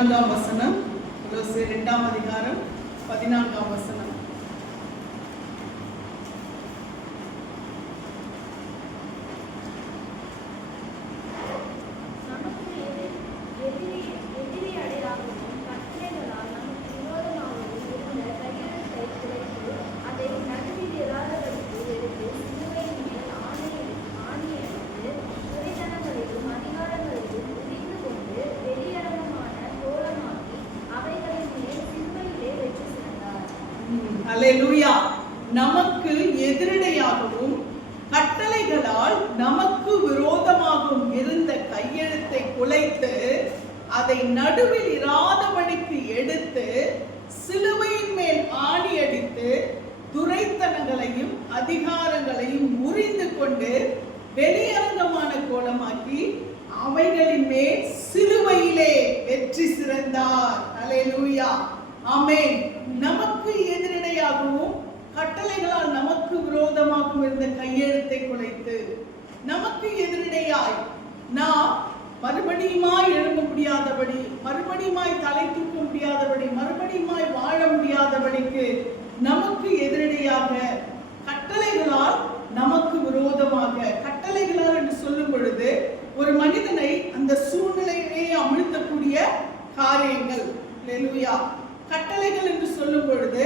14ஆம் வசனம். கொலோசியர் 2ஆம் அதிகாரம் 14ஆம் வசனம். அல்லேலூயா. நமக்கு எதிரடையாகவும் கட்டளைகளால் நமக்கு விரோதமாகவும் இருந்த கையெழுத்தை குலைத்து அதை நடுவில் இராதபடிக்கு எடுத்து சிலுவையின் மேல் ஆணி அடித்து துரைத்தனங்களையும் அதிகாரங்களையும் முறிந்து கொண்டு வெளியரங்கமான கோலமாக்கி அவைகளின் மேல் சிலுவையிலே வெற்றி சிறந்தார். அல்லேலூயா. ஆமென். நமக்கு எதிரடையாகவும் கட்டளைகளால் நமக்கு விரோதமாகவும் இருந்த கையெழுத்தை குலைத்து, நமக்கு எதிரடையாய் நாம் மறுபடியுமாய் எழும்ப முடியாதபடி, மறுபடியுமாய் தலை தூக்க முடியாதபடி, மறுபடியுமாய் வாழ முடியாதபடிக்கு நமக்கு எதிரடையாக கட்டளைகளால் நமக்கு விரோதமாக, கட்டளைகளால் என்று சொல்லும் பொழுது ஒரு மனிதனை அந்த சூழ்நிலையிலே அமிழ்த்தக்கூடிய காரியங்கள். அல்லேலூயா. கட்டளைகள் என்று சொல்லும் பொழுது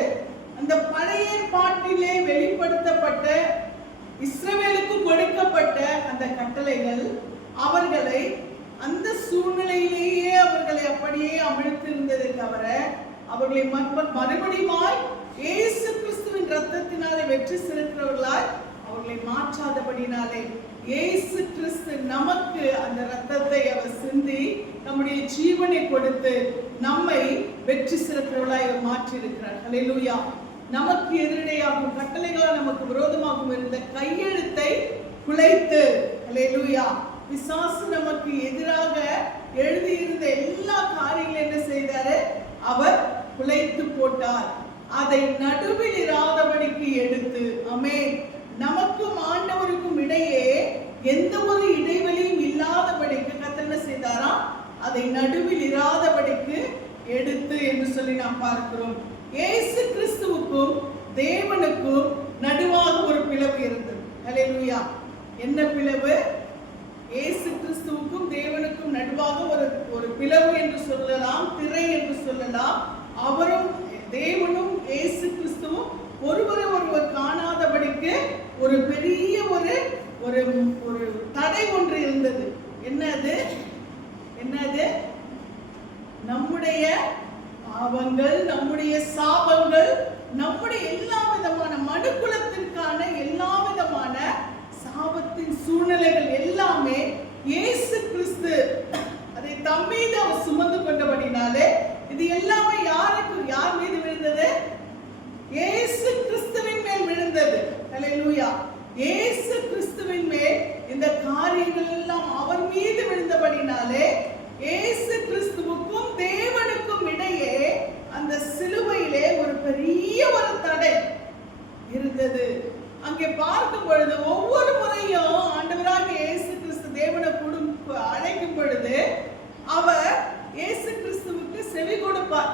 அந்த பழைய ஏற்பாட்டிலே வெளிப்படுத்தப்பட்ட இஸ்ரவேலுக்கு கொடுக்கப்பட்ட அந்த கட்டளைகள் அவர்களை அந்த சூழ்நிலையிலேயே அவர்களை அப்படியே அமிழ்த்திருந்ததை தவிர அவர்களை மறுபடியுமாய் இயேசு கிறிஸ்துவின் இரத்தத்தினாலே வெற்றி சிறக்கிறவர்களாய் அவர்களை மாற்றாதபடினாலே இயேசு கிறிஸ்து நமக்கு அந்த இரத்தத்தை அவர் சிந்தி நம்முடைய ஜீவனை கொடுத்து நம்மை வெற்றி சிறக்கிறவர்களாய் அவர் மாற்றி இருக்கிறார். அல்லேலூயா. நமக்கு எதிரடையாகும் கட்டளைகளால் நமக்கு விரோதமாகவும் இருந்த கையெழுத்தை குலைத்து, அல்லேலூயா, பிசாசு நமக்கு எதிராக எழுதியிருந்த எல்லா காரியங்களும் என்ன செய்தாரு? அவர் குலைத்து போட்டார். அதை நடுவில் இராதபடிக்கு எடுத்து, ஆமென், நமக்கும் ஆண்டவருக்கும் இடையே எந்த ஒரு இடைவெளியும் இல்லாதபடிக்கு கர்த்தர் என்ன செய்தாராம்? அதை நடுவில் இராதபடிக்கு எடுத்து என்று சொல்லி நாம் பார்க்கிறோம். இயேசு கிறிஸ்துவுக்கும் தேவனுக்கும் நடுவாக ஒரு பிளவு இருந்தது. அல்லேலூயா. என்ன பிளவு? இயேசு கிறிஸ்துவுக்கும் தேவனுக்கும் நடுவாக ஒரு பிளவு என்று சொல்லலாம், திரை என்று சொல்லலாம். அவரும் தேவனும் இயேசு கிறிஸ்துவும் ஒருவரை ஒருவர் காணாதபடிக்கு ஒரு பெரிய ஒரு தடை ஒன்று இருந்தது. என்னது? நம்முடைய பாவங்கள், நம்முடைய சாபங்கள், நம்முடைய எல்லா விதமான மனுக்குலத்திற்கான எல்லா விதமான சாபத்தின் சூழ்நிலைகள் எல்லாமே இயேசு கிறிஸ்து அதை தம்மீது அவர் சுமந்து கொண்டபடினாலே இது எல்லாமே யார் மீது விழுந்தது? இயேசு கிறிஸ்துவின் மேல் விழுந்தது. அல்லேலூயா. இயேசு கிறிஸ்துவின் மேல் இந்த காரியங்கள் எல்லாம் அவர் மீது விழுந்தபடினாலே இயேசு கிறிஸ்துவுக்கும் தேவனுக்கும் இடையே அந்த சிலுவையிலே ஒரு பெரிய ஒரு தடை இருந்தது. அங்கே பார்க்கும் பொழுது ஒவ்வொரு முறையும் ஆண்டவராக இயேசு கிறிஸ்து தேவனை அழைக்கும் பொழுது அவர் இயேசு கிறிஸ்துவுக்கு செவி கொடுப்பார்.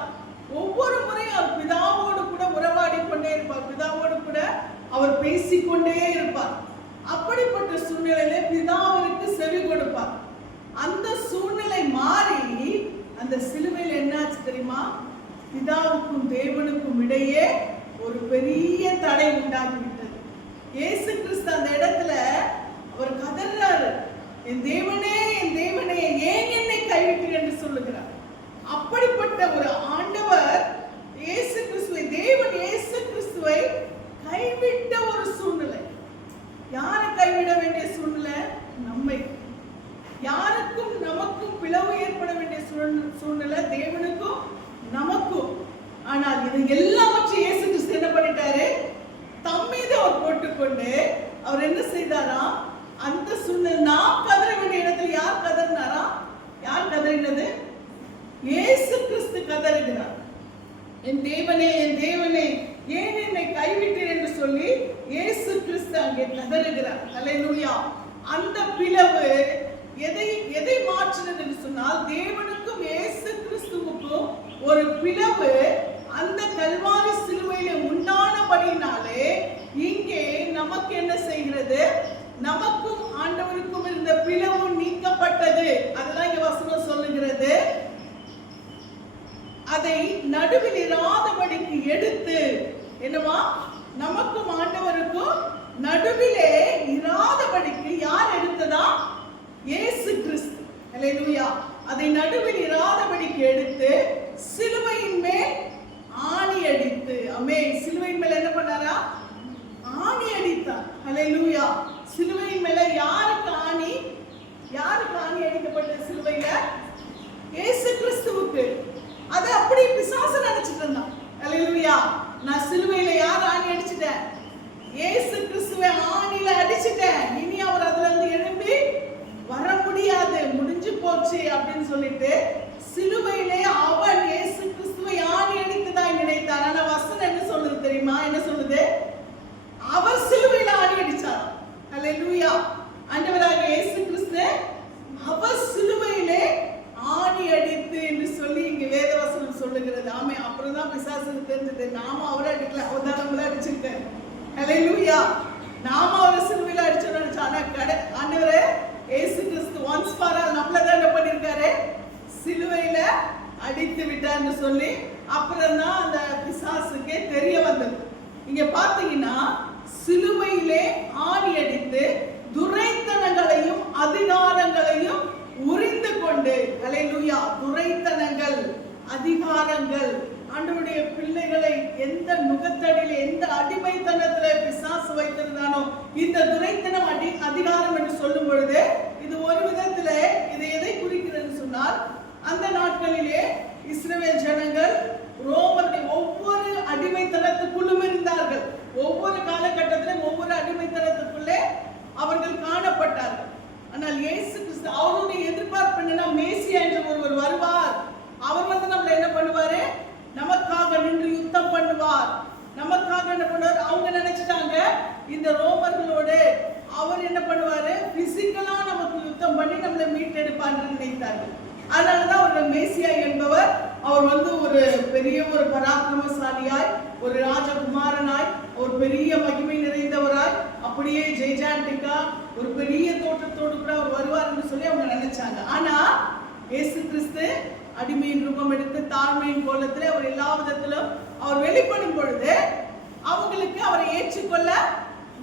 ஒவ்வொரு முறையும் அவர் பிதாவோடு கூட உறவாடி கொண்டே இருப்பார், பிதாவோடு கூட அவர் பேசிக்கொண்டே இருப்பார். அப்படிப்பட்ட சூழ்நிலையில பிதா அவருக்கு செவி கொடுப்பார். அந்த சூழ்நிலை மாறி அந்த சிலுவையில் என்னாச்சு தெரியுமா? பிதாவுக்கும் தேவனுக்கும் இடையே ஒரு பெரிய தடை உண்டாகிவிட்டது. இயேசு கிறிஸ்து அந்த இடத்துல அவர் கதறாரு, என் தேவனே, என் தேவனே, ஏன் என்னை கைவிட்டீர் என்று சொல்லுகிறார். அப்படிப்பட்ட ஒரு ஆண்டவர் இயேசு கிறிஸ்துவை, தேவன் இயேசு கிறிஸ்துவை கைவிட்ட ஒரு சூழ்நிலை. யாரை கைவிட வேண்டிய சூழ்நிலை? நம்மை. யாருக்கும் நமக்கும் பிளவு ஏற்பட வேண்டிய சூழ்நிலை தேவனுக்கும் நமக்கும். ஆனால் இது எல்லாவற்றையும் இயேசு கிறிஸ்து என்ன பண்ணிட்டாரு? தம்மீது அவர் போட்டுக்கொண்டு அவர் என்ன செய்தாராம்? அந்த சூழ்நிலை நாம் கதற வேண்டிய இடத்துல யார் கதறினாரா? யார் கதறினது? இயேசு கிறிஸ்து கதறுகிறார். என் தேவனே, என் தேவனே, ஏன் என்னை கைவிட்டீர் என்று சொல்லி இயேசு கிறிஸ்து அங்கே கதறுகிறார். அல்லேலூயா. அந்த பிளவு எதை மாற்றினது என்று சொன்னால் தேவனுக்கும் இயேசு கிறிஸ்துவுக்கும் அவங்களுக்கும் ஒரு பிளவு அந்த கல்வாரி சிலுவையில உண்டானபடினாலே இங்கே நமக்கு என்ன செய்கிறது? நமக்கும் ஆண்டவருக்கும் இருந்த பிளவு நீக்கப்பட்டது. அதுதான் இங்க வசனம் சொல்லுகிறது. அதை நடுவில் இராதபடிக்கு எடுத்து, என்னவா, நமக்கும் ஆண்டவருக்கும் நடுவிலே இராதபடிக்கு யார் எடுத்ததா? இயேசு கிறிஸ்து. அல்லேலூயா. அதை நடுவில் இராதபடிக்கு எடுத்து சிலுவையின் மேல் ஆணி அடித்து, ஆமென், சிலுவையின் மேல் என்ன பண்ணாரா? ஆணி அடித்தார். அல்லேலூயா. சிலுவையின் மேல யாருக்கு ஆணி? யாருக்கு ஆணி அடிக்கப்பட்ட சிலுவையில? இயேசு கிறிஸ்துவுக்கு. அது அப்படி பிசாசு நினைச்சிட்டு இருந்தான். அல்லேலூயா. நான் சிலுவையில யார் ஆணி அடிச்சிட்டேன்? இயேசு கிறிஸ்துவை ஆணில அடிச்சிட்டேன். இனி அவர் அதுல இருந்து எழும்பி வர முடியாது, முடிஞ்சு போச்சு அப்படின்னு சொல்லிட்டு சிலுவையிலே அவன் இயேசு கிறிஸ்துவை ஆணி அடித்ததாய் நினைத்தான். ஆனா வசனம் என்ன சொல்லுது தெரியுமா? என்ன சொல்லுது? அவர் சிலுவையில ஆணி அடிச்சார். அல்லேலூயா. ஆண்டவராக இயேசு கிறிஸ்து அவர் சிலுவையிலே ஆணி அடித்து என்று சொல்லி இங்க வேதவசனம் சொல்லுகிறது. ஆமே. அப்புறம் தான் பிசாசுக்கு தெரிஞ்சது, நாம அவரை அடிக்கல, அவர் தான் நம்மள அடிச்சிருக்காரு. அல்லேலூயா. நாம அவரை சிலுவையில அடிச்சோம்னு நினைச்சோம். ஆனா ஆண்டவரே இயேசு கிறிஸ்து ஒன்ஸ் ஃபார் ஆல் நம்மள தான் என்ன பண்ணிருக்காரு? சிலுவையில அடித்து விட்டார்னு சொல்லி அப்புறம் தான் அந்த பிசாசுக்கே தெரிய வந்தது. இங்க பாத்தீங்கன்னா சிலுவையிலே ஆணி அடித்து துரைத்தனங்களையும் அதிகாரங்களையும் உரிந்து கொண்டு, அல்லேலூயா, துரைத்தனங்கள், அதிகாரங்கள், ஆண்டவருடைய பிள்ளைகளை எந்த நுகத்தடியில, எந்த அடிமைத்தனத்துல பிசாசு வைத்திருந்தானோ, இந்த துரைத்தனம் அதிகாரம் என்று சொல்லும் பொழுது இது ஒரு விதத்துல இது எதை குறிக்கிறது சொன்னால், அந்த நாட்களிலே இஸ்ரவேல் ஜனங்கள் ரோமருடைய ஒவ்வொரு அடிமைத்தனத்துக்குள்ளும் இருந்தார்கள். ஒவ்வொரு காலகட்டத்திலும் ஒவ்வொரு அடிமைத்தனத்துக்குள்ளே அவர்கள் காணப்பட்டார்கள். ஆனால் இயேசு கிறிஸ்து அவருடைய எதிர்பார்ப்பு என்னன்னா, மேசியா என்ற ஒருவர் வருவார். அவர் வந்து நம்மள என்ன பண்ணுவாரு? நமக்காக நின்று யுத்தம் பண்ணுவார். நமக்காக என்ன பண்ணுவார்? அவங்க நினைச்சிட்டாங்க இந்த ரோமர்களோட அவர் என்ன பண்ணுவாரு? பிசிக்கலா நமக்கு யுத்தம் பண்ணி நம்மளை மீட்டெடுப்பார் நினைத்தார்கள். அதனாலதான் அவர்கள் மேசியா என்பவர் அவர் வந்து ஒரு பெரிய ஒரு பராக்கிரமசாலியாய், ஒரு ராஜகுமாரனாய், ஒரு பெரிய மகிமை நிறைந்தவராய், அப்படியே ஜெய்ஜாண்டிக்கா ஒரு பெரிய தோற்றத்தோடு கூட அவர் வருவார் என்று சொல்லி அவங்க நினைச்சாங்க. ஆனா இயேசு கிறிஸ்து அடிமையின் ரூபம் எடுத்து தாழ்மையின் கோலத்திலே அவர் எல்லா விதத்திலும் அவர் வெளிப்படும் பொழுது அவங்களுக்கு அவரை ஏற்றுக்கொள்ள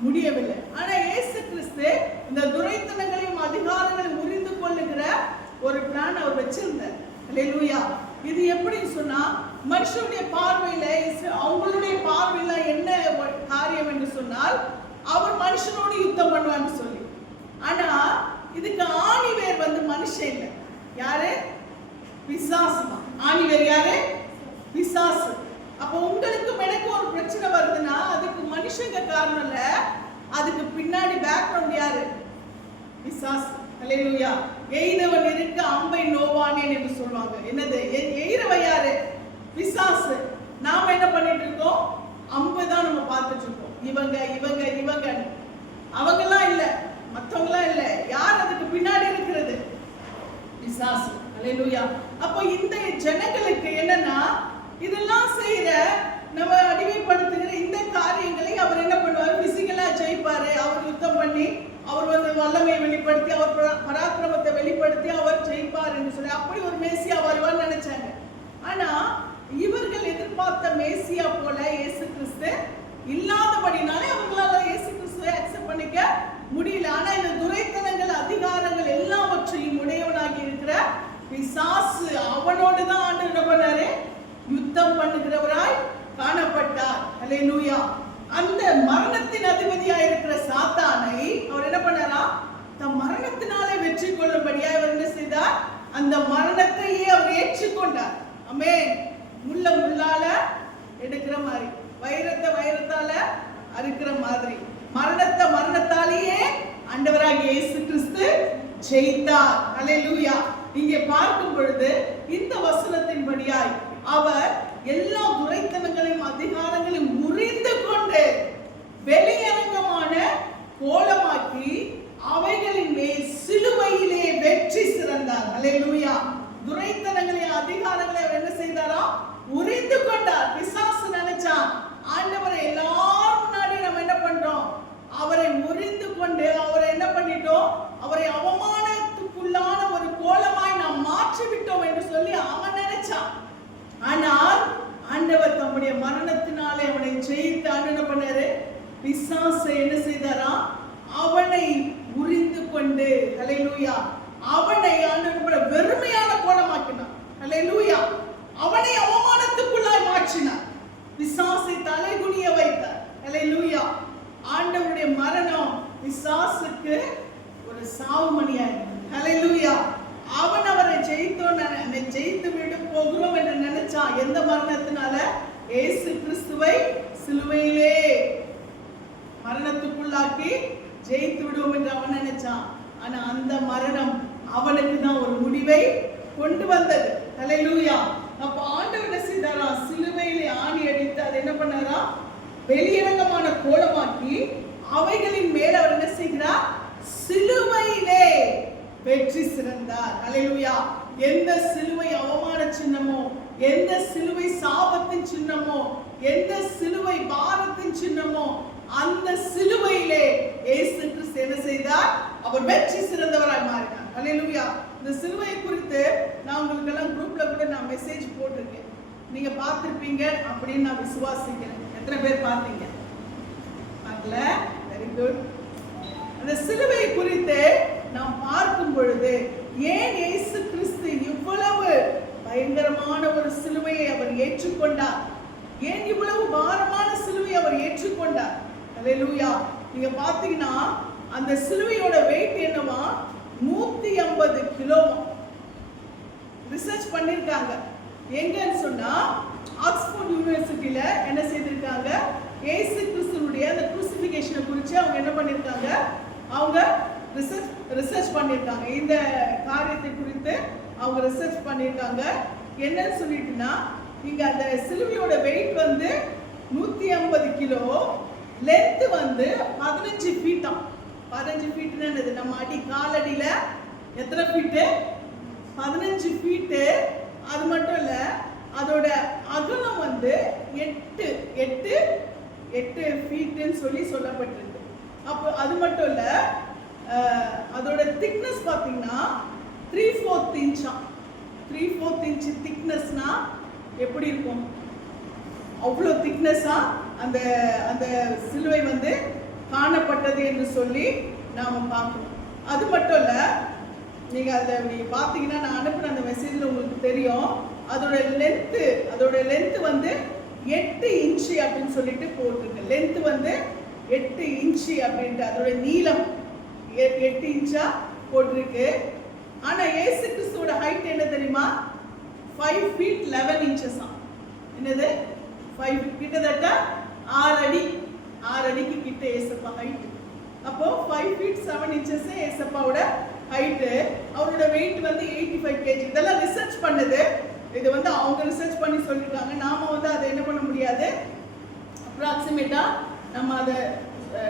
முடியவில்லை. ஆனா இயேசு கிறிஸ்து இந்த துரைத்தனங்களையும் அதிகாரங்களையும் உரிந்து கொள்ளுகிற ஒரு பிளான் அவர் வச்சிருந்தார். அல்லேலூயா. இது எப்படி சொன்னா, மனுஷனுடைய பார்வையில, அவங்களுடைய பார்வையில என்ன காரியம் என்று சொன்னால், அவர் மனுஷனோடு யுத்தம் பண்ணுவான்னு சொல்லி. ஆனா இதுக்கு ஆணிவேர் வந்து மனுஷன் இல்லை. யாரு? பிசாசு. ஆணிவேர் யாரு? பிசாசு. அப்ப உங்களுக்கும் எனக்கு ஒரு பிரச்சனை வருதுன்னா அதுக்கு மனுஷங்க காரணம் இல்ல, அதுக்கு பின்னாடி பேக்ரவுண்ட் யாரு? பிசாசு. அல்லேலூயா. எய்தவன் இருக்க அம்பை நோவானேன் என்று சொல்லுவாங்க. என்னது? எய்றவன் யாரு? பிசாசு. நாம என்ன பண்ணிட்டு இருக்கோம்? அம்பை தான் நம்ம பார்த்துட்டு இருக்கோம். இவங்க இவங்க இவங்க, அவங்கெல்லாம் இல்ல, மற்றவங்களாம் இல்ல. யார் அதுக்கு பின்னாடி இருக்கிறது? பிசாசு. அல்லேலூயா. அப்போ இந்த ஜனங்களுக்கு என்னன்னா, இதெல்லாம் செய்யற நம்ம அடிமைப்படுத்துகிற இந்த காரியங்களை அவர் என்ன பண்ணுவார்? பிசிக்கலா ஜெயிப்பாரு. அவர் யுத்தம் பண்ணி அவர் வந்து வல்லமையை வெளிப்படுத்தி, அவர் பராக்கிரமத்தை வெளிப்படுத்தி அவர் ஜெயிப்பார் என்று சொல்லி அப்படி ஒரு மேசியா வருவார் நினைச்சாங்க. ஆனா இவர்கள் எதிர்பார்த்த மேசியா போல இயேசு கிறிஸ்து இல்லாதபடினாலே அவங்களால இயேசு கிறிஸ்துவை அக்செப்ட் பண்ணிக்க முடியல. ஆனா இந்த துரைத்தனங்கள், அதிகாரங்கள் எல்லாவற்றையும் உடையவனாகி இருக்கிற பிசாசு, அவனோடு தான் ஆண்டவர் என்ன பண்ணாரு? யுத்தம் பண்ணுகிறவராய் காணப்பட்டார். அல்லேலூயா. அந்த மரணத்தின் அதிபதியாய் இருக்கிற சாத்தானை அவர் என்ன பண்ணாரா? தம் மரணத்தினாலே வெற்றி கொள்ளும்படியா அவர் என்ன செய்தார்? அந்த மரணத்தையே அவர் ஏற்றுக்கொண்டார். ஆமென். முள்ள முள்ளால எடுக்கிற மாதிரி, வைரத்தை வைரத்தால அறுக்கிற மாதிரி, மரணத்தை மரணத்தாலேயே ஆண்டவராகிய இயேசு கிறிஸ்து ஜெயித்தார். அல்லேலூயா. இங்கே பார்க்கும் பொழுது இந்த வசனத்தின்படியாய் அவர் எல்லா துரைத்தனங்களையும் அதிகாரங்களையும் முறிந்து கொண்டு வெளியரங்கமான கோலமாக்கி அவைகளின் மேல் சிலுவையிலே வெற்றி சிறந்தார். அல்லேலூயா. துரைத்தனங்களையும் அதிகாரங்களை அவர் என்ன அவரை அவமானத்துக்குள்ளான ஒரு கோலமாய் நாம் மாற்றி விட்டோம் என்று சொல்லி அவன் நினைச்சான். ஆனால் ஆண்டவர் தம்முடைய மரணத்தினாலே அவனை ஜெயித்து என்ன பண்ணாரு? பிசாசை என்ன செய்தாரா? அவனை உரிந்து கொண்டு ஹல்லேலூயா அவனை ஆண்டவர் வெறுமையான கோலமாக்கினார். ஹல்லேலூயா அவனை அவமானத்துக்குள்ளாய் மாற்றினார். பிசாசை தலைகுனிய வைத்தார். ஹல்லேலூயா ஆண்டவருடைய மரணம் பிசாசுக்கு ஒரு சாவு மணியாயிருந்தது. ஹல்லேலூயா அவன் அவரை ஜெயித்து விட போகிறோம் என்று நினைச்சான். எந்த மரணத்தினால? இயேசு கிறிஸ்துவை சிலுவையிலே மரணத்துக்குள்ளாக்கி ஜெயித்து விடுவோம் என்று அவன் நினைச்சான். ஆனா அந்த மரணம் அவனுக்கு தான் ஒரு முடிவை கொண்டு வந்தது. ஹல்லேலூயா அப்ப ஆண்டவர் என்ன செய்தாரா? சிலுவையிலே ஆணி அடித்து அதை என்ன பண்ணாரா? வெளியரங்கமான கோலமாக்கி அவைகளின் மேல் அவர் என்ன செய்கிறார்? சிலுவையிலே வெற்றி சிறந்தார். ஹல்லேலூயா எந்த சிலுவை அவமான சின்னமோ, எந்த சிலுவை சாபத்தின் சின்னமோ, எந்த சிலுவை பாரத்தின் சின்னமோ, அந்த சிலுவையிலே இயேசு கிறிஸ்து என்ன செய்தார்? அவர் வெற்றி சிறந்தவராய் மாறினார். ஹல்லேலூயா இந்த சிலுவை குறித்து நான் உங்களுக்கு எல்லாம் குரூப்ல கூட நான் மெசேஜ் போட்டிருக்கேன். நீங்க பார்த்திருப்பீங்க அப்படின்னு நான் விசுவாசிக்கிறேன். எத்தனை பேர் பார்த்தீங்க? பார்க்கல? Very good. அந்த சிலுவை குறித்து நாம் பார்க்கும் பொழுது ஏன் இயேசு கிறிஸ்து இவ்வளவு பயங்கரமான ஒரு சிலுவையை அவர் ஏற்றுக்கொண்டார்? ஏன் இவ்வளவு பாரமான சிலுவையை அவர் ஏற்றுக்கொண்டார்? ஹல்லேலூயா நீங்க பாத்தீங்கன்னா அந்த சிலுவையோட வெயிட் என்னவா? 150 கிலோ. ரிசர்ச் பண்ணிருக்காங்க. எங்கன்னு சொன்னா ஆக்ஸ்போர்ட் யூனிவர்சிட்டியில என்ன செய்திருக்காங்க? இயேசு கிறிஸ்துவுடைய அந்த குரூசிஃபிகேஷனை குறித்து அவங்க என்ன பண்ணிருக்காங்க? அவங்க ரிசர்ச் பண்ணிருக்காங்க. இந்த காரியத்தை குறித்து அவங்க ரிசர்ச் பண்ணிருக்காங்க. என்னன்னு சொல்லிட்டுனா இங்க அந்த சிலுவையோட வெயிட் வந்து 150 கிலோ, லென்த் வந்து 15 ஃபீட்டாம். 15 ஃபீட்னா என்னது? நம்ம அடி காலடியில எத்தனை ஃபீட்டு? 15 ஃபீட்டு. அது மட்டும் இல்ல அதோட அகலம் வந்து 8 ஃபீட்னு சொல்லப்பட்டிருக்கு. அப்போ அது மட்டும் இல்ல அதோட திக்னஸ் பாத்தீங்கன்னா 3/4 இன்ச்சாம். 3/4 இன்ச் திக்னஸ்னா எப்படி இருக்கும்? அவ்வளோ திக்னஸா அந்த அந்த சிலுவை வந்து காணப்பட்டது என்று சொல்லி நாம பார்க்கணும். அது மட்டும் இல்ல நீங்க அதை பார்த்தீங்கன்னா நான் அனுப்பின அந்த மெசேஜ்ல உங்களுக்கு தெரியும். அதோட லென்த் வந்து 8 இன்ச்சு அப்படின்னு சொல்லிட்டு போட்டிருக்கு. லென்த் வந்து 8 இன்ச்சு அப்படின்ட்டு அதோட நீளம் 8 இன்ச்சா போட்டிருக்கு. ஆனா இயேசு கிறிஸ்துவோட ஹைட் என்ன தெரியுமா? 5 feet 11 inches. என்னது? 5 கிட்டத்தட்ட 6 அடிக்கு கிட்ட ஏசப்பா ஹைட். அப்போ 5 feet 7 inches ஏசப்பாவோட ஹைட். அவரோட வெயிட் வந்து 85 kg. இதெல்லாம் ரிசர்ச் பண்ணது. இது வந்து அவங்க ரிசர்ச் பண்ணி சொல்லிருக்காங்க. நாம வந்து அதை என்ன பண்ண முடியாது, அப்ராக்சிமேட்டா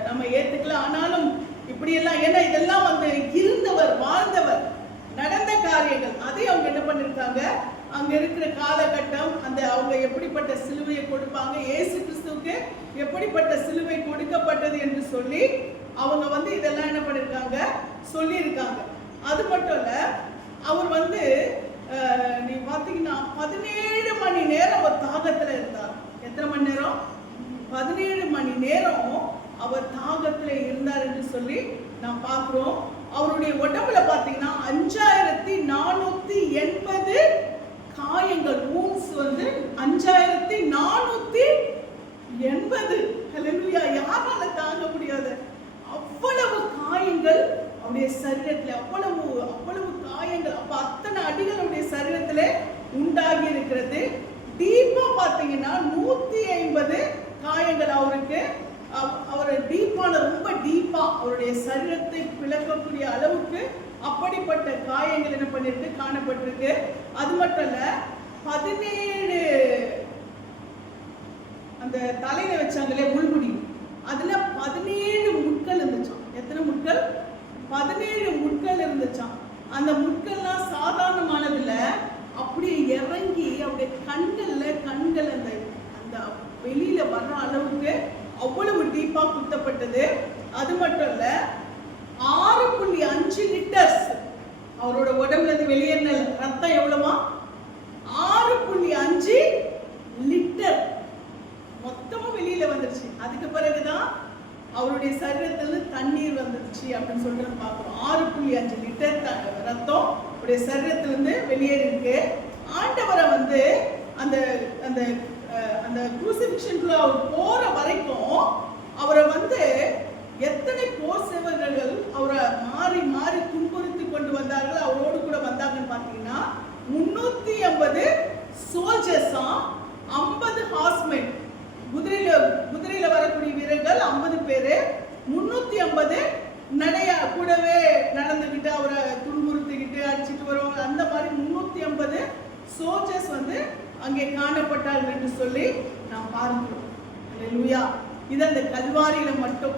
நம்ம ஏத்துக்கலாம். ஆனாலும் இப்படி எல்லாம் ஏன்னா இதெல்லாம் வந்து இருந்தவர், வாழ்ந்தவர், நடந்த காரியங்கள். அதை அவங்க என்ன பண்ணிருக்காங்க? அங்க இருக்கிற காலகட்டம், அந்த அவங்க எப்படிப்பட்ட சிலுவையை கொடுப்பாங்க, இயேசு கிறிஸ்துவுக்கு எப்படிப்பட்ட சிலுவை கொடுக்கப்பட்டது என்று சொல்லி அவங்க வந்து இதெல்லாம் என்ன பண்ணிருக்காங்க? சொல்லியிருக்காங்க. அது மட்டும் இல்ல அவர் வந்து நீ பாத்தீங்கன்னா 17 மணி நேரம் அவர் தாகத்துல இருந்தார். எத்தனை மணி நேரம்? 17 மணி நேரம் அவர் தாகத்துல இருந்தார் என்று சொல்லி நாம் பார்க்கிறோம். அவருடைய உடம்புல பாத்தீங்கன்னா 5480 காயங்கள், வூண்ட்ஸ் வந்து 5480. ஹல்லேலூயா யாரால தாங்க முடியாது அவ்வளவு காயங்கள் அவருடைய சரீரத்துல, அவ்வளவு காயங்கள். அப்ப அத்தனை அடிகள் அவருடைய சரீரத்துல உண்டாகி இருக்கிறது. டீப்பா பாத்தீங்கன்னா 150 காயங்கள் அவருக்கு. அவர் டீப்பான, ரொம்ப டீப்பா அவருடைய சரீரத்தை பிளக்கக்கூடிய அளவுக்கு அப்படிப்பட்ட காயங்கள் என்ன பண்ணிருக்கு? காணப்பட்டிருக்கு. அது மட்டும் இல்ல 17 அந்த தலையில வச்சாங்களே முள்முடி, அதுல 17 முட்கள் இருந்துச்சாம். எத்தனை முட்கள்? 17 முட்கள் இருந்துச்சாம். அந்த முட்கள்லாம் சாதாரணமானதுல அப்படியே இறங்கி அப்படியே கண்கள் அந்த வெளியில வர்ற அளவுக்கு அவ்வளவு டீப்பா குத்தப்பட்டது. அது மட்டும் இல்ல 6.5 அப்படின்னு சொல்லிட்டு பார்க்குறோம். 6.5 லிட்டர் ரத்தம் அவருடைய சரீரத்திலிருந்து வெளியேறி இருக்கு. ஆண்டவரை வந்து அந்த அந்த அந்த குரூசிஃபிக்ஷனுக்குள்ள அவர் போற வரைக்கும் அவரை வந்து எத்தனை போர் சேவகர்கள் அவரை மாறி மாறி துன்புறுத்தி கொண்டு வந்தார்கள், அவரோடு கூட வந்தாங்கன்னு பார்த்தீங்கன்னா 350 சோல்ஜர்ஸா, 50 ஹார்ஸ்மென், குதிரையில வரக்கூடிய வீரர்கள் 50 பேரு, 350 நடைய கூடவே நடந்துகிட்டு அவரை துன்புறுத்திக்கிட்டு அடிச்சுட்டு வருவாங்க. அந்த மாதிரி 350 சோல்ஜர்ஸ் வந்து அங்கே காணப்பட்டார்கள் என்று சொல்லி நாம் பார்க்கிறோம். அல்லேலூயா. இது அந்த கல்வாரியில மட்டும்.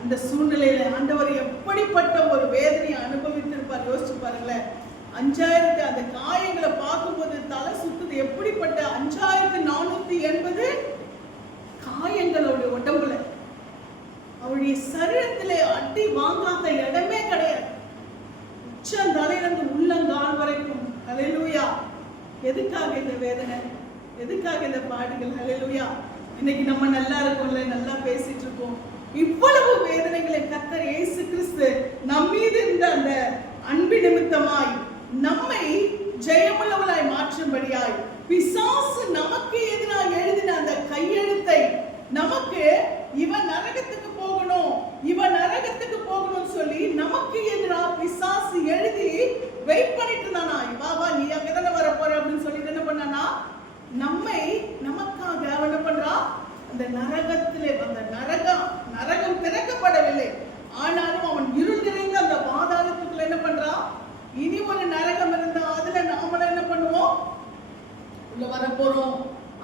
அந்த சூழ்நிலையில ஆண்டவர் எப்படிப்பட்ட ஒரு வேதனையை அனுபவித்திருப்பார் யோசிச்சு பாருங்களேன். 5000 அந்த காயங்களை பார்க்கும்போது தலை சுத்துது. எப்படிப்பட்ட 5480 காயங்களோட உடம்புல, அவருடைய சரீரத்திலே அடி வாங்காத இடமே கிடையாது. உச்சந்தலையிலிருந்து உள்ளங்கால் வரைக்கும். அல்லேலூயா. எதுக்காக இந்த வேதனை? எதுக்காக இந்த பாடுகள்? அல்லேலூயா. இன்னைக்கு நம்ம நல்லா இருக்கோம்ல, நல்லா பேசிட்டு இருக்கோம். இவ்வளவு வேதனைகளை கர்த்தர் இயேசு கிறிஸ்து நம் மீது இருந்த அந்த அன்பு நிமித்தமாய் நம்மை ஜெயமுள்ளவளாய் மாற்றும்படியாய் பிசாசு நமக்கு எதிராக எழுதின அந்த கையெழுத்தை, நமக்கு இவன் நரகத்துக்கு போகணும், இவன் நரகத்துக்கு போகணும்னு சொல்லி நமக்கு எதிராக பிசாசு எழுதி வெயிட் பண்ணிட்டு இருந்தானா. வா நீ அங்கதானே வர போற அப்படின்னு சொல்லிட்டு என்ன பண்ணானா, நம்மை நமக்காக அவன் என்ன பண்றா, அந்த நரகத்திலே அந்த நரகம் திறக்கப்படவில்லை, ஆனாலும் அவன் இருள் நிறைந்த அந்த பாதாளத்துக்குள்ள என்ன பண்றான், இனி ஒரு நரகம் இருந்தா அதுல நாம என்ன பண்ணுவோம், உள்ள வர போறோம்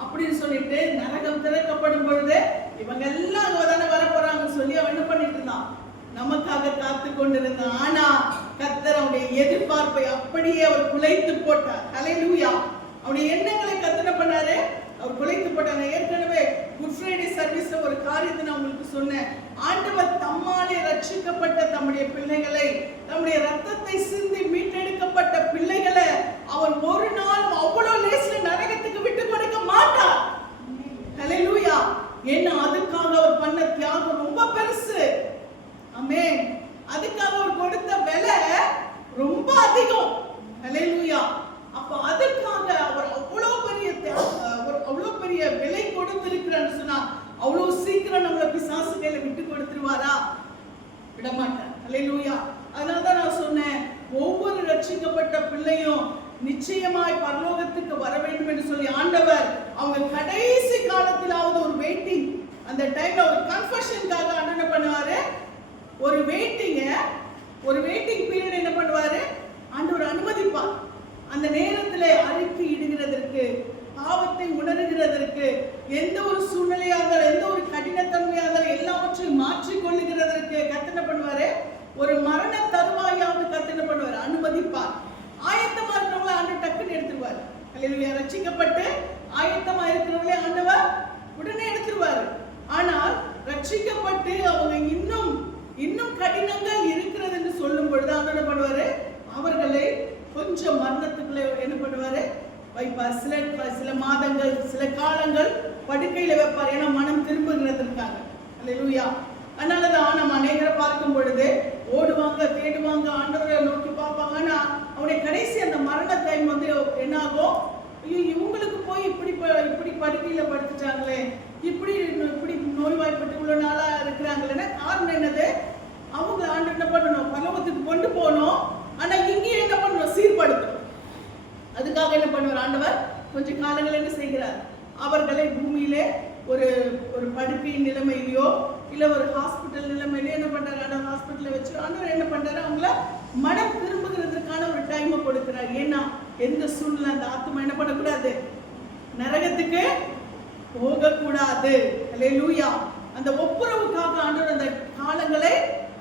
அப்படின்னு சொல்லிட்டு நரகம் திறக்கப்படும் பொழுது இவங்க எல்லாம் அங்கதானே வர போறாங்கன்னு சொல்லி அவன் என்ன பண்ணிட்டு இருந்தான், நமக்காக காத்து கொண்டிருந்தான். ஆனா கர்த்தர் அவனுடைய எதிர்பார்ப்பை அப்படியே அவர் குலைத்து போட்டார். ஹல்லேலூயா. அவனுடைய எண்ணங்களை கர்த்தர் என்ன பண்ணாரு, அவர் குலைத்து போட்டார். ஏற்கனவே குட் ஃப்ரைடே சர்வீஸ்ல ஒரு காரியத்தை நான் உங்களுக்கு சொன்னேன். ஆண்டவர் தம்மாலே ரட்சிக்கப்பட்ட தம்முடைய பிள்ளைகளை, தம்முடைய ரத்தத்தை சிந்தி மீட்டெடுக்கப்பட்ட பிள்ளைகளை அவர் ஒரு நாள் அவ்வளவு லேஸ்ல நரகத்துக்கு விட்டு கொடுக்க மாட்டார். ஹல்லேலூயா. ஏன்னா அதுக்காக அவர் பண்ண தியாகம் ரொம்ப பெருசு. ஆமென். அதுக்காக அவர் கொடுத்த விலை ரொம்ப அதிகம். ஹல்லேலூயா. அப்ப அதுக்காக அவர் அவ்வளவு பெரிய விலை கொடுத்திருக்கிறான்னு சொன்னா அவ்வளவு சீக்கிரம் நம்மள பிசாசு கையில விட்டு கொடுத்துருவாரா? விட மாட்டார். ஹல்லேலூயா. அதனாலதான் நான் சொன்னேன், ஒவ்வொரு ரட்சிக்கப்பட்ட பிள்ளையும் நிச்சயமாய் பரலோகத்துக்கு வர வேண்டும் என்று சொல்லி ஆண்டவர் அவங்க கடைசி காலத்திலாவது ஒரு வெயிட்டிங், அந்த டைம்ல ஒரு கன்ஃபெஷனுக்காக ஆண்டவர் என்ன பண்ணுவாரு, ஒரு வெயிட்டிங் பீரியட் என்ன பண்ணுவாரு, ஆண்டவர் அனுமதிப்பார். அந்த நேரத்தில் அறிக்கை இடுகிறதற்கு, பாவத்தை உணர்கிறதற்கு, எந்த ஒரு சூழ்நிலையாக இருந்தாலும், எந்த ஒரு கடினத்தன்மையாக இருந்தாலும் எல்லாவற்றையும் மாற்றிக் கொள்ளுகிறதற்கு கர்த்தர் என்ன பண்ணுவாரு, ஒரு மரண தருவாயாவது கர்த்தர் என்ன பண்ணுவாரு, அனுமதிப்பார். ஆயத்தமா இருக்கிறவங்களை ஆண்டவர் டக்குன்னு எடுத்துருவாரு. அல்லேலூயா. ரட்சிக்கப்பட்டு ஆயத்தமா இருக்கிறவங்களே ஆண்டவர் உடனே எடுத்துருவாரு. ஆனால் ரட்சிக்கப்பட்டு அவங்க இன்னும் கடினங்கள் இருக்கிறது என்று சொல்லும் பொழுது அவர் என்ன பண்ணுவாரு, அவர்களை கொஞ்சம் மரணத்துக்குள்ள என்ன பண்ணுவாரு, வைப்பார். சில மாதங்கள், சில காலங்கள் படுக்கையில வைப்பார். ஏன்னா மனம் திரும்புகிறதுக்காக. அல்லேலூயா. அதனாலதான் நம்ம அநேகரை பார்க்கும் பொழுது ஓடுவாங்க, தேடுவாங்க, ஆண்டவரை நோக்கி பார்ப்பாங்க. ஆனா அவருடைய கடைசி அந்த மரண டைம் வந்து என்ன ஆகும், இவங்களுக்கு போய் இப்படி படுக்கையில படுத்துட்டாங்களே, இப்படி நோய்வாய்ப்பட்டு இவ்வளவு நாளா இருக்கிறாங்களே. காரணம் என்னது, அவங்க ஆண்டவர் என்ன பண்ணணும், பரலோகத்துக்கு கொண்டு போகணும். ஆனா இங்கேயே என்ன பண்ணணும், சீர்படுத்தணும். அதுக்காக என்ன பண்ணுவார் ஆண்டவர், கொஞ்சம் காலங்கள் என்ன செய்கிறார், அவர்களை பூமியிலே ஒரு படுக்கையின் நிலைமையிலையோ இல்ல ஒரு ஹாஸ்பிட்டல் நிலைமையிலையோ என்ன பண்றாரு, ஆண்டவர் ஹாஸ்பிட்டல்ல வச்சு ஆண்டவர் என்ன பண்றாரு, அவங்கள மனம் திரும்புகிறதுக்கான ஒரு டைமை கொடுக்கிறார். ஏன்னா எந்த சூழ்நிலை அந்த ஆத்மா என்ன பண்ணக்கூடாது, நரகத்துக்கு போகக்கூடாது. அல்லேலூயா. அந்த ஒப்புரவுக்காக ஆண்டவர் அந்த காலங்களை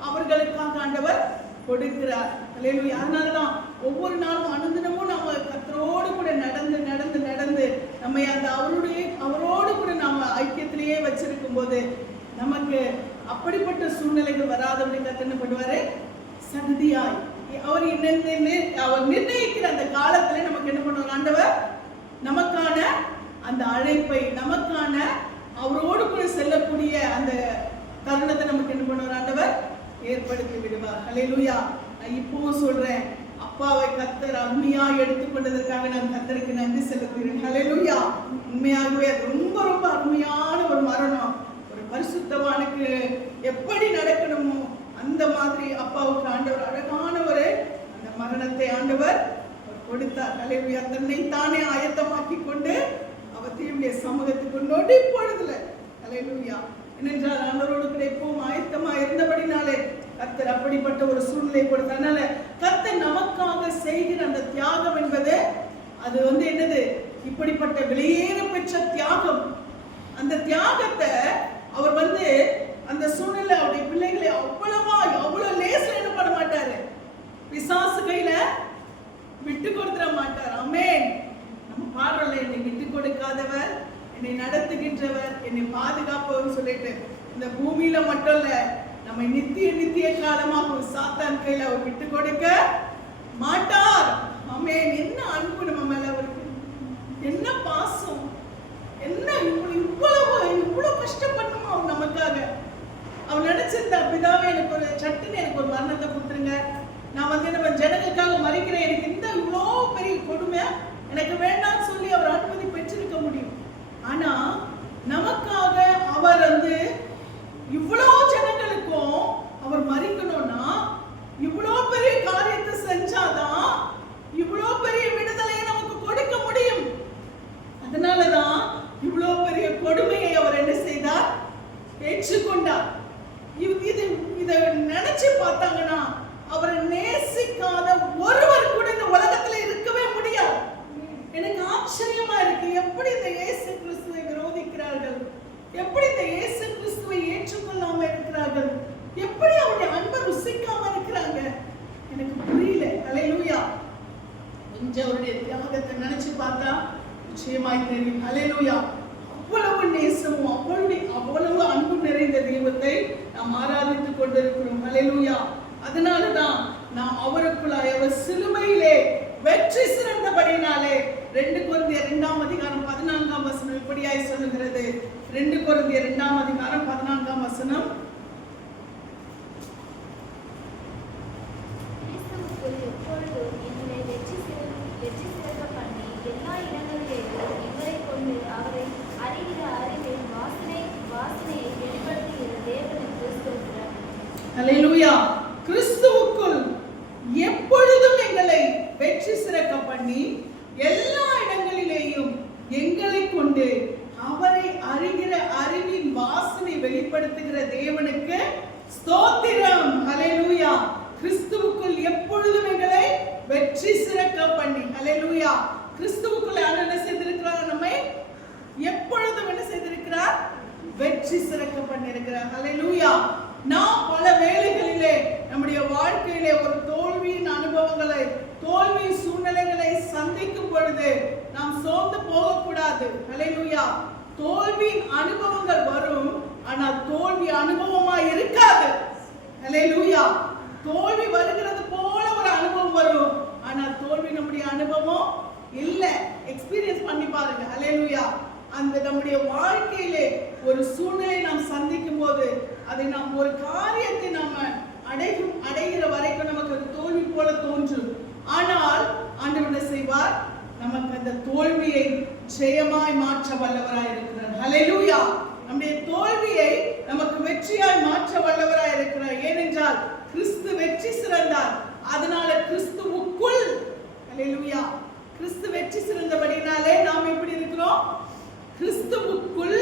அவர்களுக்காக ஆண்டவர் கொடுக்கிறார். அல்லேலூயா. அதனாலதான் ஒவ்வொரு நாளும் அனுதினமும் நம்ம கர்த்தரோடு கூட நடந்து நடந்து நடந்து நம்ம அந்த அவரோடு கூட நாம ஐக்கியத்திலேயே வச்சிருக்கும் போது நமக்கு அப்படிப்பட்ட சூழ்நிலைகள் வராதபடி கர்த்தர் என்ன பண்ணுவாரு, சடுதியாய் அவர் நிர்ணயிக்கிற அந்த காலத்துல நமக்கு என்ன பண்ணுவார் ஆண்டவர், நமக்கான அந்த அழைப்பை, நமக்கான அவரோடு கூட செல்லக்கூடிய அந்த தருணத்தை நமக்கு என்ன பண்ணுவார் ஆண்டவர் ஏற்படுத்தி விடுவார். ஹல்லேலூயா. நான் இப்பவும் சொல்றேன், அப்பாவை கர்த்தர் அருமையா எடுத்துக்கொண்டதற்காக நான் கர்த்தருக்கு நன்றி செலுத்துகிறேன். ஹல்லேலூயா. உண்மையாகவே ரொம்ப ரொம்ப அருமையான ஒரு மரணம். ஒரு பரிசுத்தவானுக்கு எப்படி நடக்கணுமோ அந்த மாதிரி அப்பாவுக்கு ஆண்டவர் அழகான ஒரு அந்த மரணத்தை ஆண்டவர் கொடுத்தார். ஹல்லேலூயா. தன்னை தானே ஆயத்தமாக்கி கொண்டு அவர் தேவனுடைய சமூகத்துக்கு நொடி பொழுதுல, ஹல்லேலூயா, ஏனென்றால் ஆண்டவரோடு கூட எப்பவும் ஆயத்தமா இருந்தபடினாலே கர்த்தர் அப்படிப்பட்ட ஒரு சூழ்நிலை கொடுத்தனால கர்த்தர் நமக்காக செய்கிற அந்த தியாகம் என்பது அது என்னது, இப்படிப்பட்ட விலையேற பெற்ற தியாகம். அந்த தியாகத்தை அவர் அந்த சூழ்நிலை அவருடைய பிள்ளைகளை அவ்வளவு லேசில் என்ன பண்ண மாட்டாரு, பிசாசு கையில விட்டு கொடுத்துட மாட்டார். ஆமென். நம்ம பாடுறோம்ல, என்னை விட்டு கொடுக்காதவர், என்னை நடத்துகின்றவர், என்னை பாதுகாப்பவர் சொல்லிட்டு இந்த பூமியில மட்டும் இல்ல, நம்மை நித்திய காலமாக சாத்தான் கையில அவர் விட்டு கொடுக்க மாட்டார். ஆமென். என்ன அன்பு நம்ம மேல அவருக்கு, என்ன பாசம், என்ன இவ்வளவு கஷ்டப்படணுமா அவர் நமக்காக. அவர் நினைச்சிருந்தா, பிதாவே எனக்கு ஒரு மரணத்தை கொடுத்துருங்க, நான் நம்ம ஜனங்களுக்காக மறிக்கிறேன், எனக்கு இந்த இவ்வளோ பெரிய கொடுமை எனக்கு வேண்டாம்னு சொல்லி அவர் அனுமதி பெற்றிருக்க முடியும். ஆனா நமக்காக அவர் இவ்வளோ ஜனங்களுக்கும் அவர் மறிக்கணும்னா இவ்வளோ பெரிய காரியத்தை செஞ்சாதான் இவ்வளோ பெரிய விடுதலையை நமக்கு கொடுக்க முடியும். அதனாலதான் இவ்வளோ பெரிய கொடுமையை அவர் என்ன செய்தார், ஏற்றுக்கொண்டார். இதை நினைச்சு பார்த்தாங்கன்னா அவரை நேசிக்காத ஒருவர் கூட இந்த உலகத்துல இருக்கவே முடியாது. எனக்கு ஆச்சரியமா இருக்கு, எப்படி இந்த இயேசு கிறிஸ்துவை விரோதிக்கிறார்கள், எப்படி இந்த இயேசு கிறிஸ்துவை ஏற்றுக்கொள்ளாம இருக்கிறார்கள், எப்படி அவருடைய அன்பை ருசிக்காம இருக்கிறாங்க, எனக்கு புரியல. ஹல்லேலூயா. கொஞ்சம் அவருடைய தியாகத்தை நினைச்சு பார்த்தா நிச்சயமாய் தெரியும். ஹல்லேலூயா. அவ்வளவு நேசமும் அவ்வளவு அன்பு நிறைந்த தெய்வத்தை நாம் ஆராதித்துக் கொண்டிருக்கிறோம். ஹல்லேலூயா. அதனாலதான் நாம் அவருக்குள்ளாய் அவர் சிலுவையிலே வெற்றி சிறந்தபடினாலே 2 கொரிந்தியர் 2ஆம் அதிகாரம் 14ஆம் வசனம் இப்படியாய் சொல்லுகிறது. 2 கொரிந்தியர் 2ஆம் அதிகாரம் 14ஆம் வசனம், ஹல்லேலூயா. கிறிஸ்துவுக்குள் எப்பொழுதும் எங்களை வெற்றி சிறக்க பண்ணி எல்லா இடங்களிலேயும் எங்களை கொண்டு அவரை அறிகிற அறிவின் வாசனை வெளிப்படுத்துகிற தேவனுக்கு ஸ்தோத்திரம். ஹல்லேலூயா. கிறிஸ்துவுக்குள் எப்பொழுதும் எங்களை வெற்றி சிறக்க பண்ணி, ஹல்லேலூயா. கிறிஸ்துவுக்குள் என்ன செய்திருக்கிறார், நம்மை எப்பொழுதும் என்ன செய்திருக்கிறார், வெற்றி சிறக்க பண்ணியிருக்கிறார். ஹல்லேலூயா. நாம் பல வேளைகளிலே நம்முடைய வாழ்க்கையிலே ஒரு தோல்வியின் அனுபவங்களை, தோல்வி சூழ்நிலைகளை சந்திக்கும் பொழுது நாம் சோர்ந்து போகக்கூடாது. ஹல்லேலூயா. தோல்வியின் அனுபவங்கள் வரும், ஆனால் தோல்வி அனுபவமா இருக்காது. ஹல்லேலூயா. தோல்வி வருகிறது போல ஒரு அனுபவம் வரும், ஆனால் தோல்வி நம்முடைய அனுபவம் இல்ல. எக்ஸ்பீரியன்ஸ் பண்ணி பாருங்க. ஹல்லேலூயா. அந்த நம்முடைய வாழ்க்கையிலே ஒரு சூழ்நிலை நாம் சந்திக்கும் போது அதை நாம் ஒரு காரியத்தை நாம அடைகிற வரைக்கும் நமக்கு அது தோல்வி போல தோன்றும். ஆனால் ஆண்டவர் என்ன செய்வார், நமக்கு அந்த தோல்வியை ஜெயமாய் மாற்ற வல்லவராய் இருக்கிறார். ஹல்லேலூயா. நம்முடைய தோல்வியை நமக்கு வெற்றியாய் மாற்ற வல்லவராய் இருக்கிறார். ஏனென்றால் கிறிஸ்து வெற்றி சிறந்தார். அதனால கிறிஸ்துவுக்குள், ஹல்லேலூயா, கிறிஸ்து வெற்றி சிறந்தபடினாலே நாம் எப்படி இருக்கிறோம், கிறிஸ்துவுக்குள்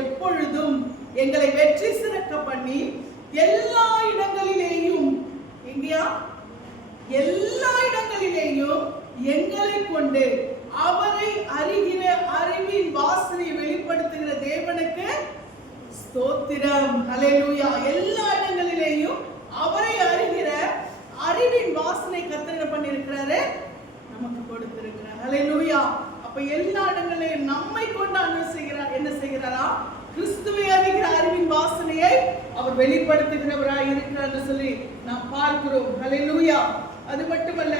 எப்பொழுதும் எங்களை வெற்றி சிறக்க பண்ணி எல்லா இடங்களிலேயும், எங்கயா, எல்லா இடங்களிலேயும் எங்களை கொண்டு அவரை அறிகிற அறிவின் வாசனை வெளிப்படுத்துகிற தேவனுக்கு ஸ்தோத்திரம். ஹல்லேலூயா. எல்லா இடங்களிலேயும் அவரை அறிகிற அறிவின் வாசனை கர்த்தர் பண்ணியிருக்கிறாரு, நமக்கு கொடுத்திருக்கிறார். ஹல்லேலூயா. அப்ப எல்லா இடங்களிலேயும் நம்மை கொண்டு என்ன செய்கிறாரா, கிறிஸ்துவை அறிகிற அறிவின் வாசனையை அவர் வெளிப்படுத்துகிறவராய் இருக்கிறார் சொல்லி நாம் பார்க்கிறோம். ஹல்லேலூயா. அது மட்டுமல்ல,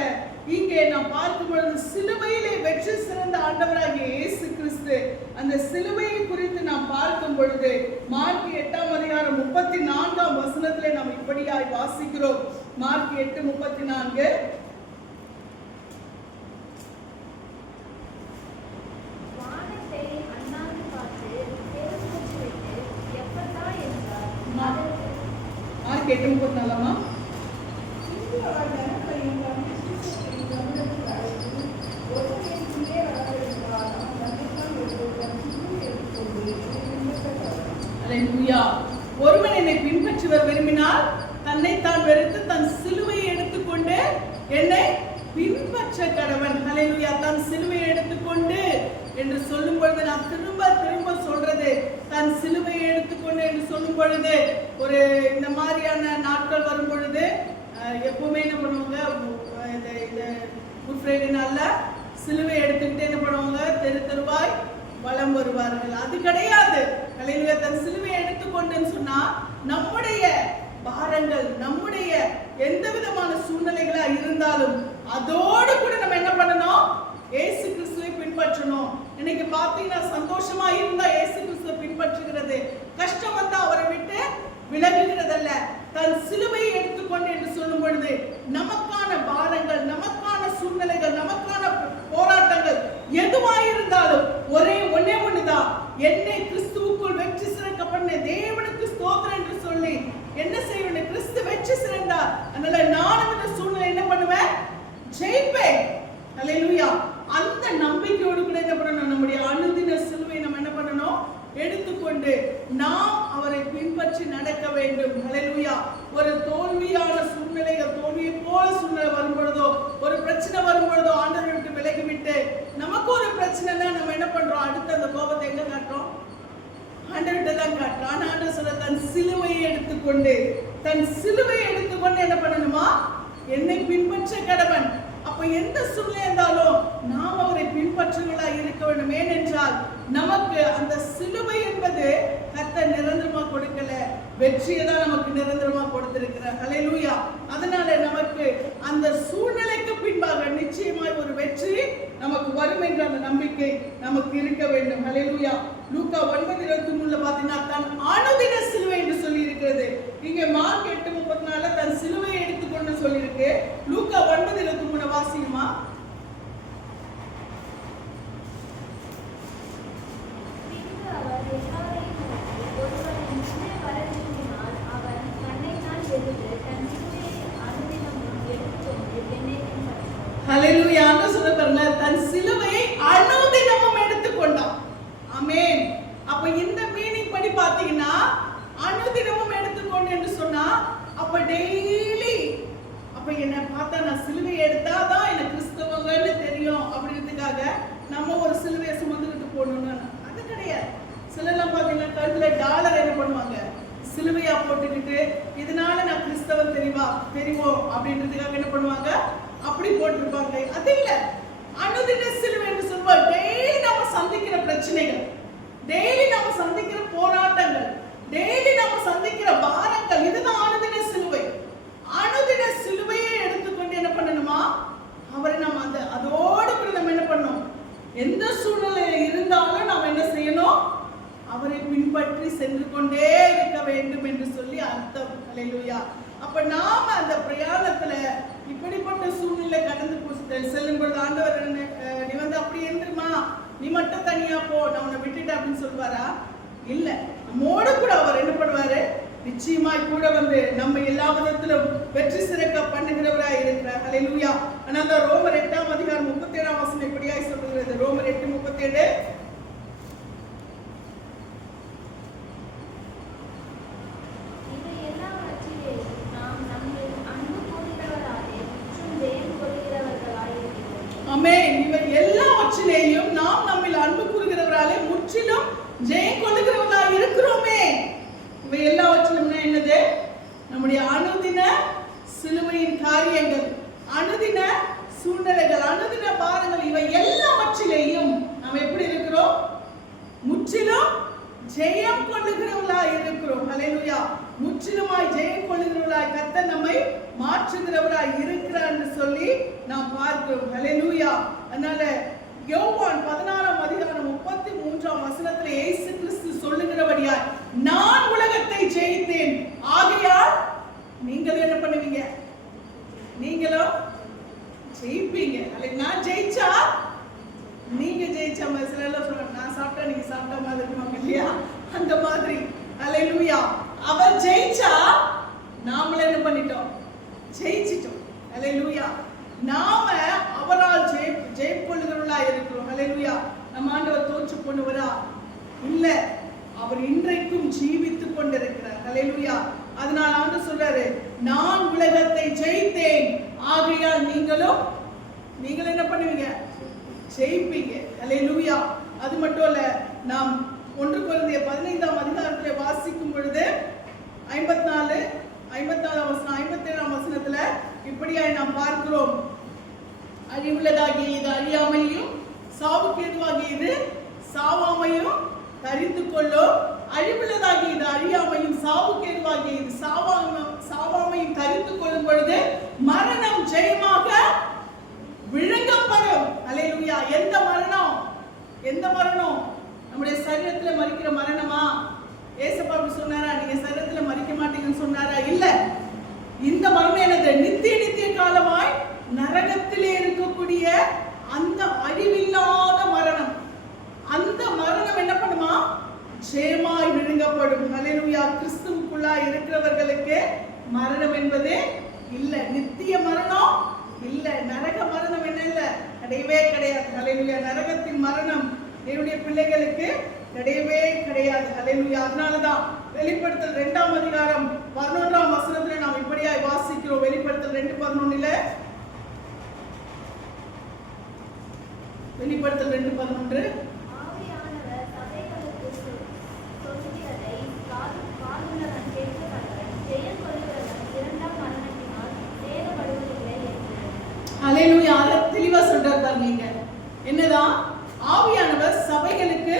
இங்கே நாம் பார்க்கும் பொழுது சிலுவையிலே வெற்றி சிறந்த ஆண்டவராகிய இயேசு கிறிஸ்து அந்த சிலுவையை குறித்து நாம் பார்க்கும் பொழுது மார்க் 8:34 நாம் இப்படியாய் வாசிக்கிறோம். மார்க் 8:34. மார்க் 8:34. ஒருவன் என்னை பின்பற்றுவர் விரும்பினால் தன்னைத்தான் வெறுத்து தன் சிலுவையை எடுத்துக்கொண்டு என்னை பின்பற்ற கடவன். ஹல்லேலூயா. தன் சிலுவையை எடுத்துக்கொண்டு என்று சொல்லும் பொழுது நான் திரும்ப திரும்ப சொல்றது தன் சிலுவையை எடுத்துக்கொண்டு என்று சொல்லும் பொழுது ஒரு இந்த மாதிரியான நாட்கள் வரும் பொழுது எப்பவுமே என்ன பண்ணுவாங்க, இந்த குட் ஃப்ரைடே நாள்ல சிலுவை எடுத்துக்கிட்டு என்ன பண்ணுவாங்க, தெரு தெருவாய் வலம் வருவார்கள். அது கிடையாது. ஹல்லேலூயா. தன் சிலுவையை எடுத்துக்கொண்டுன்னு சொன்னா நம்முடைய பாரங்கள், நம்முடைய எந்த விதமான சூழ்நிலைகளா இருந்தாலும் அதோடு கூட நம்ம என்ன பண்ணணும், இயேசு கிறிஸ்துவை பின்பற்றணும். இன்னைக்கு பாத்தீங்கன்னா சந்தோஷமா இருந்தா இயேசு கிறிஸ்துவை பின்பற்றுகிறது, கஷ்டம் வந்தா அவரை விட்டு விலகுகிறதல்ல. தன் சிலுவையை எடுத்துக்கொண்டு என்று சொல்லும் பொழுது நமக்கான பாரங்கள், நமக்கான சூழ்நிலைகள், நமக்கான போராட்டங்கள் எதுவாயிருந்தாலும் ஒன்னே ஒண்ணுதான், என்னை கிறிஸ்துவுக்குள் வெற்றி சிறக்க பண்ண தேவனுக்கு ஸ்தோத்திரம் என்று சொல்லி என்ன செய்வேன், கிறிஸ்து வெற்றி சிறந்தார், அதனால நானும் இந்த சூழ்நிலை என்ன பண்ணுவேன், ஜெயிப்பேன். ஹல்லேலூயா. அந்த நம்பிக்கையோடு கூட என்ன பண்ணணும், நம்முடைய அனுதின சிலுவை நம்ம என்ன பண்ணணும், எடுத்துக்கொண்டு நாம் அவரை பின்பற்றி நடக்க வேண்டும். ஹல்லேலூயா. ஒரு தோல்வியான சூழ்நிலைகள், தோல்வியை போல சூழ்நிலை வரும் பொழுதோ, ஒரு பிரச்சனை வரும் பொழுதோ ஆண்டவரை விட்டு விலகிவிட்டு நமக்கு ஒரு பிரச்சனைனா நம்ம என்ன பண்றோம், அடுத்து அந்த கோபத்தை எங்க காட்டுறோம், ஆண்டவர்கிட்ட தான் காட்டுறோம். ஆனா ஆண்டவர் சொல்ற தன் சிலுவையை எடுத்துக்கொண்டு, தன் சிலுவையை எடுத்துக்கொண்டு என்ன பண்ணணுமா, என்னை பின்பற்ற கடவன். அப்ப எந்த சூழ்நிலை இருந்தாலும் நாம் அவரை பின்பற்றுகளா இருக்க வேண்டும். ஏனென்றால் நமக்கு அந்த சிலுவை என்பது கர்த்தர் நிரந்தரமா கொடுக்கல, வெற்றியை தான் நமக்கு நிரந்தரமா கொடுத்திருக்கிறார். ஹல்லேலூயா. அதனால நமக்கு அந்த சூழ்நிலைக்கு பின்பாக நிச்சயமாய் ஒரு வெற்றி நமக்கு வரும் என்ற அந்த நம்பிக்கை நமக்கு இருக்க வேண்டும். ஹல்லேலூயா. லூக்கா 9:23 பாத்தீங்கன்னா தன் அனுதின சிலுவை என்று சொல்லி இருக்கிறது. இங்க மார்க் 8:34 தன் சிலுவையை எடுத்துக்கொண்டு சொல்லி இருக்கு. லூக்கா 9:23 வாசிக்குமா? ஹல்லேலூயா. ஆண்டவர் சொல்ல பாருங்க, தன் சிலுவையை அனுதினமும் எடுத்துக்கொண்டான். ஆமென். அப்ப இந்த மீனிங் படி பாத்தீங்கன்னா அனுதினமும் எடுத்துக்கொண்டு என்று சொன்னா அப்ப டெய்லி, அப்ப என்ன பார்த்தா நான் சிலுவை எடுத்தாதான் எனக்கு கிறிஸ்தவங்கன்னு தெரியும் அப்படிங்கிறதுக்காக நம்ம ஒரு சிலுவையை சுமந்துக்கிட்டு போகணும்னு அது கிடையாது. சிலர்லாம் பாத்தீங்கன்னா கழுத்துல டாலர் என்ன பண்ணுவாங்க, சிலுவையா போட்டுக்கிட்டு இதனால நான் கிறிஸ்தவன் தெரியும் அப்படின்றதுக்காக என்ன பண்ணுவாங்க, அப்படி போட்டிருப்பாங்க. அது இல்ல. அனுதின சிலுவை என்று சொல்லுவார். டெய்லி நம்ம சந்திக்கிற பிரச்சனைகள், டெய்லி நம்ம சந்திக்கிற போராட்டங்கள், டெய்லி நம்ம சந்திக்கிற பாரங்கள், இதுதான் அனுதின சிலுவை. அனுதின சிலுவையை எடுத்துக்கொண்டு என்ன பண்ணணுமா, அவரை நம்ம அதோடு கூட நம்ம என்ன பண்ணணும், எந்த சூழ்நிலையில இருந்தாலும் நாம் என்ன செய்யணும், அவரை பின்பற்றி சென்று கொண்டே இருக்க வேண்டும் என்று சொல்லி அர்த்தம். ஹல்லேலூயா. அப்ப நாம அந்த பிரயாணத்துல இப்படிப்பட்ட சூழ்நிலை கடந்து செல்லும் பொழுது ஆண்டவர் நீ வந்து அப்படி இருந்துருமா, நீ மட்டும் தனியா போ, நான் உன்னை விட்டுட்டு அப்படின்னு சொல்வாரா? இல்ல. நம்மோடு கூட அவர் என்ன பண்ணுவாரு, நிச்சயமாய் கூட வந்து நம்ம எல்லா விதத்திலும் வெற்றி சிறக்க பண்ணுகிறவராய் இருக்கிறார். ஹல்லேலூயா. ஆனால் ரோமர் 8:37 இப்படியாய் சொல்லுகிறது. ரோமர் 8:37 எல்லாவற்றிலேயும் நாம் நம்மில் அன்பு கூறுகிறவராலே முற்றிலும் ஜெயம் கொள்ளுகிறவர்களாய் இருக்கிறோமே. இவை எல்லாவற்றிலும் என்னது, நம்முடைய அனுதின சிலுவையின் காரியங்கள், அனுதின சூழ்நிலைகள், அனுதின பாரங்கள், இவை எல்லாவற்றிலேயும் நாம் எப்படி இருக்கிறோம், முற்றிலும் ஜெயம் கொள்ளுகிறவர்களாய் இருக்கிறோம். ஹல்லேலூயா. முற்றிலுமாய் ஜெயம் கொள்ளுகிறவர்களாய் கர்த்தர் நம்மை மாற்றுகிறவராய் இருக்கிறார் என்று சொல்லி நாம் பார்க்கிறோம். ஹல்லேலூயா. அதனால யோவான் 16:33 இயேசு கிறிஸ்து சொல்லுகிறபடியால் நான் உலகத்தை ஜெயித்தேன், ஆகையால் நீங்களும் என்ன பண்ணுவீங்க? நீங்களும் ஜெயிப்பீங்க. நான் ஜெயிச்சா நீங்க ஜெயிச்ச மாதிரி. சில எல்லாம் சொல்லுவாங்க, நான் சாப்பிட்டா நீங்க சாப்பிட்ட மாதிரி இருக்குவாங்க இல்லையா? அந்த மாதிரி. அல்லேலூயா. அவர் ஜெயிச்சா நாமளே என்ன பண்ணிட்டோம்? ஜெயிச்சிட்டோம். அல்லேலூயா. நாம அவரால் ஜெயிக்கொள்ளுகிறவர்களா இருக்கிறோம். அல்லேலூயா. நம்ம ஆண்டவர் தோற்று போனவரா இல்ல, அவர் இன்றைக்கும் ஜீவித்துக் கொண்டிருக்கிறார். அல்லேலூயா. அதனால ஆண்டவர் சொல்றாரு, நான் உலகத்தை ஜெயித்தேன், ஆகையால் நீங்களும் என்ன பண்ணுவீங்க? ஜெயிப்பீங்க. அல்லேலூயா. அது மட்டும் இல்ல, நாம் 1 கொரிந்தியர் 15ஆம் அதிகாரத்திலே வாசிக்கும் பொழுது 54 வசனம் 57ஆம் வசனத்துல இப்படியாய் நாம் பார்க்கிறோம். அழிவுள்ளதாகிய இது அழியாமையும், சாவுக்கு ஏதுவாகிய இது சாவாமையும் தரித்து கொள்ளும். அழிவுள்ளதாகிய இது அழியாமையும், சாவுக்கு ஏதுவாகிய இது சாவாமையும் தரித்து கொள்ளும் பொழுது மரணம் ஜெயமாக விழுங்கப்படும். அல்லேலூயா. எந்த மரணம்? நம்முடைய சரீரத்துல மரிக்கிற மரணமா? ஏசப்பா அப்படி சொன்னாரா? நீங்க சரீரத்துல மரிக்க மாட்டீங்கன்னு சொன்னாரா? இல்ல. இந்த மரணம் என்னது? நித்திய காலமாய் நரகத்திலே இருக்கக்கூடிய அந்த அழிவில்லாத மரணம். அந்த மரணம் என்ன பண்ணுமா? ஜெயமாய் விழுங்கப்படும். அல்லேலூயா. கிறிஸ்துவுக்குள்ளாய் இருக்கிறவர்களுக்கு மரணம் என்பதே இல்ல. நித்திய மரணம் இல்ல. நரக மரணம் என்ன? இல்ல, கிடையவே கிடையாது. அல்லேலூயா. நரகத்தின் மரணம் தேவனுடைய பிள்ளைகளுக்கு கிடையவே கிடையாது. அல்லேலூயா. அதனாலதான் வெளிப்படுத்தல் 2ஆம் அதிகாரம் 11ஆம் வசனத்துல நாம் இப்படியாய் வாசிக்கிறோம். வெளிப்படுத்தல் 2:11 வெளிப்படுத்தல் 2:11 அல்லேலூயா. தெளிவா சொல்றார் பாருங்க. என்னதான்? ஆவியானவர் சபைகளுக்கு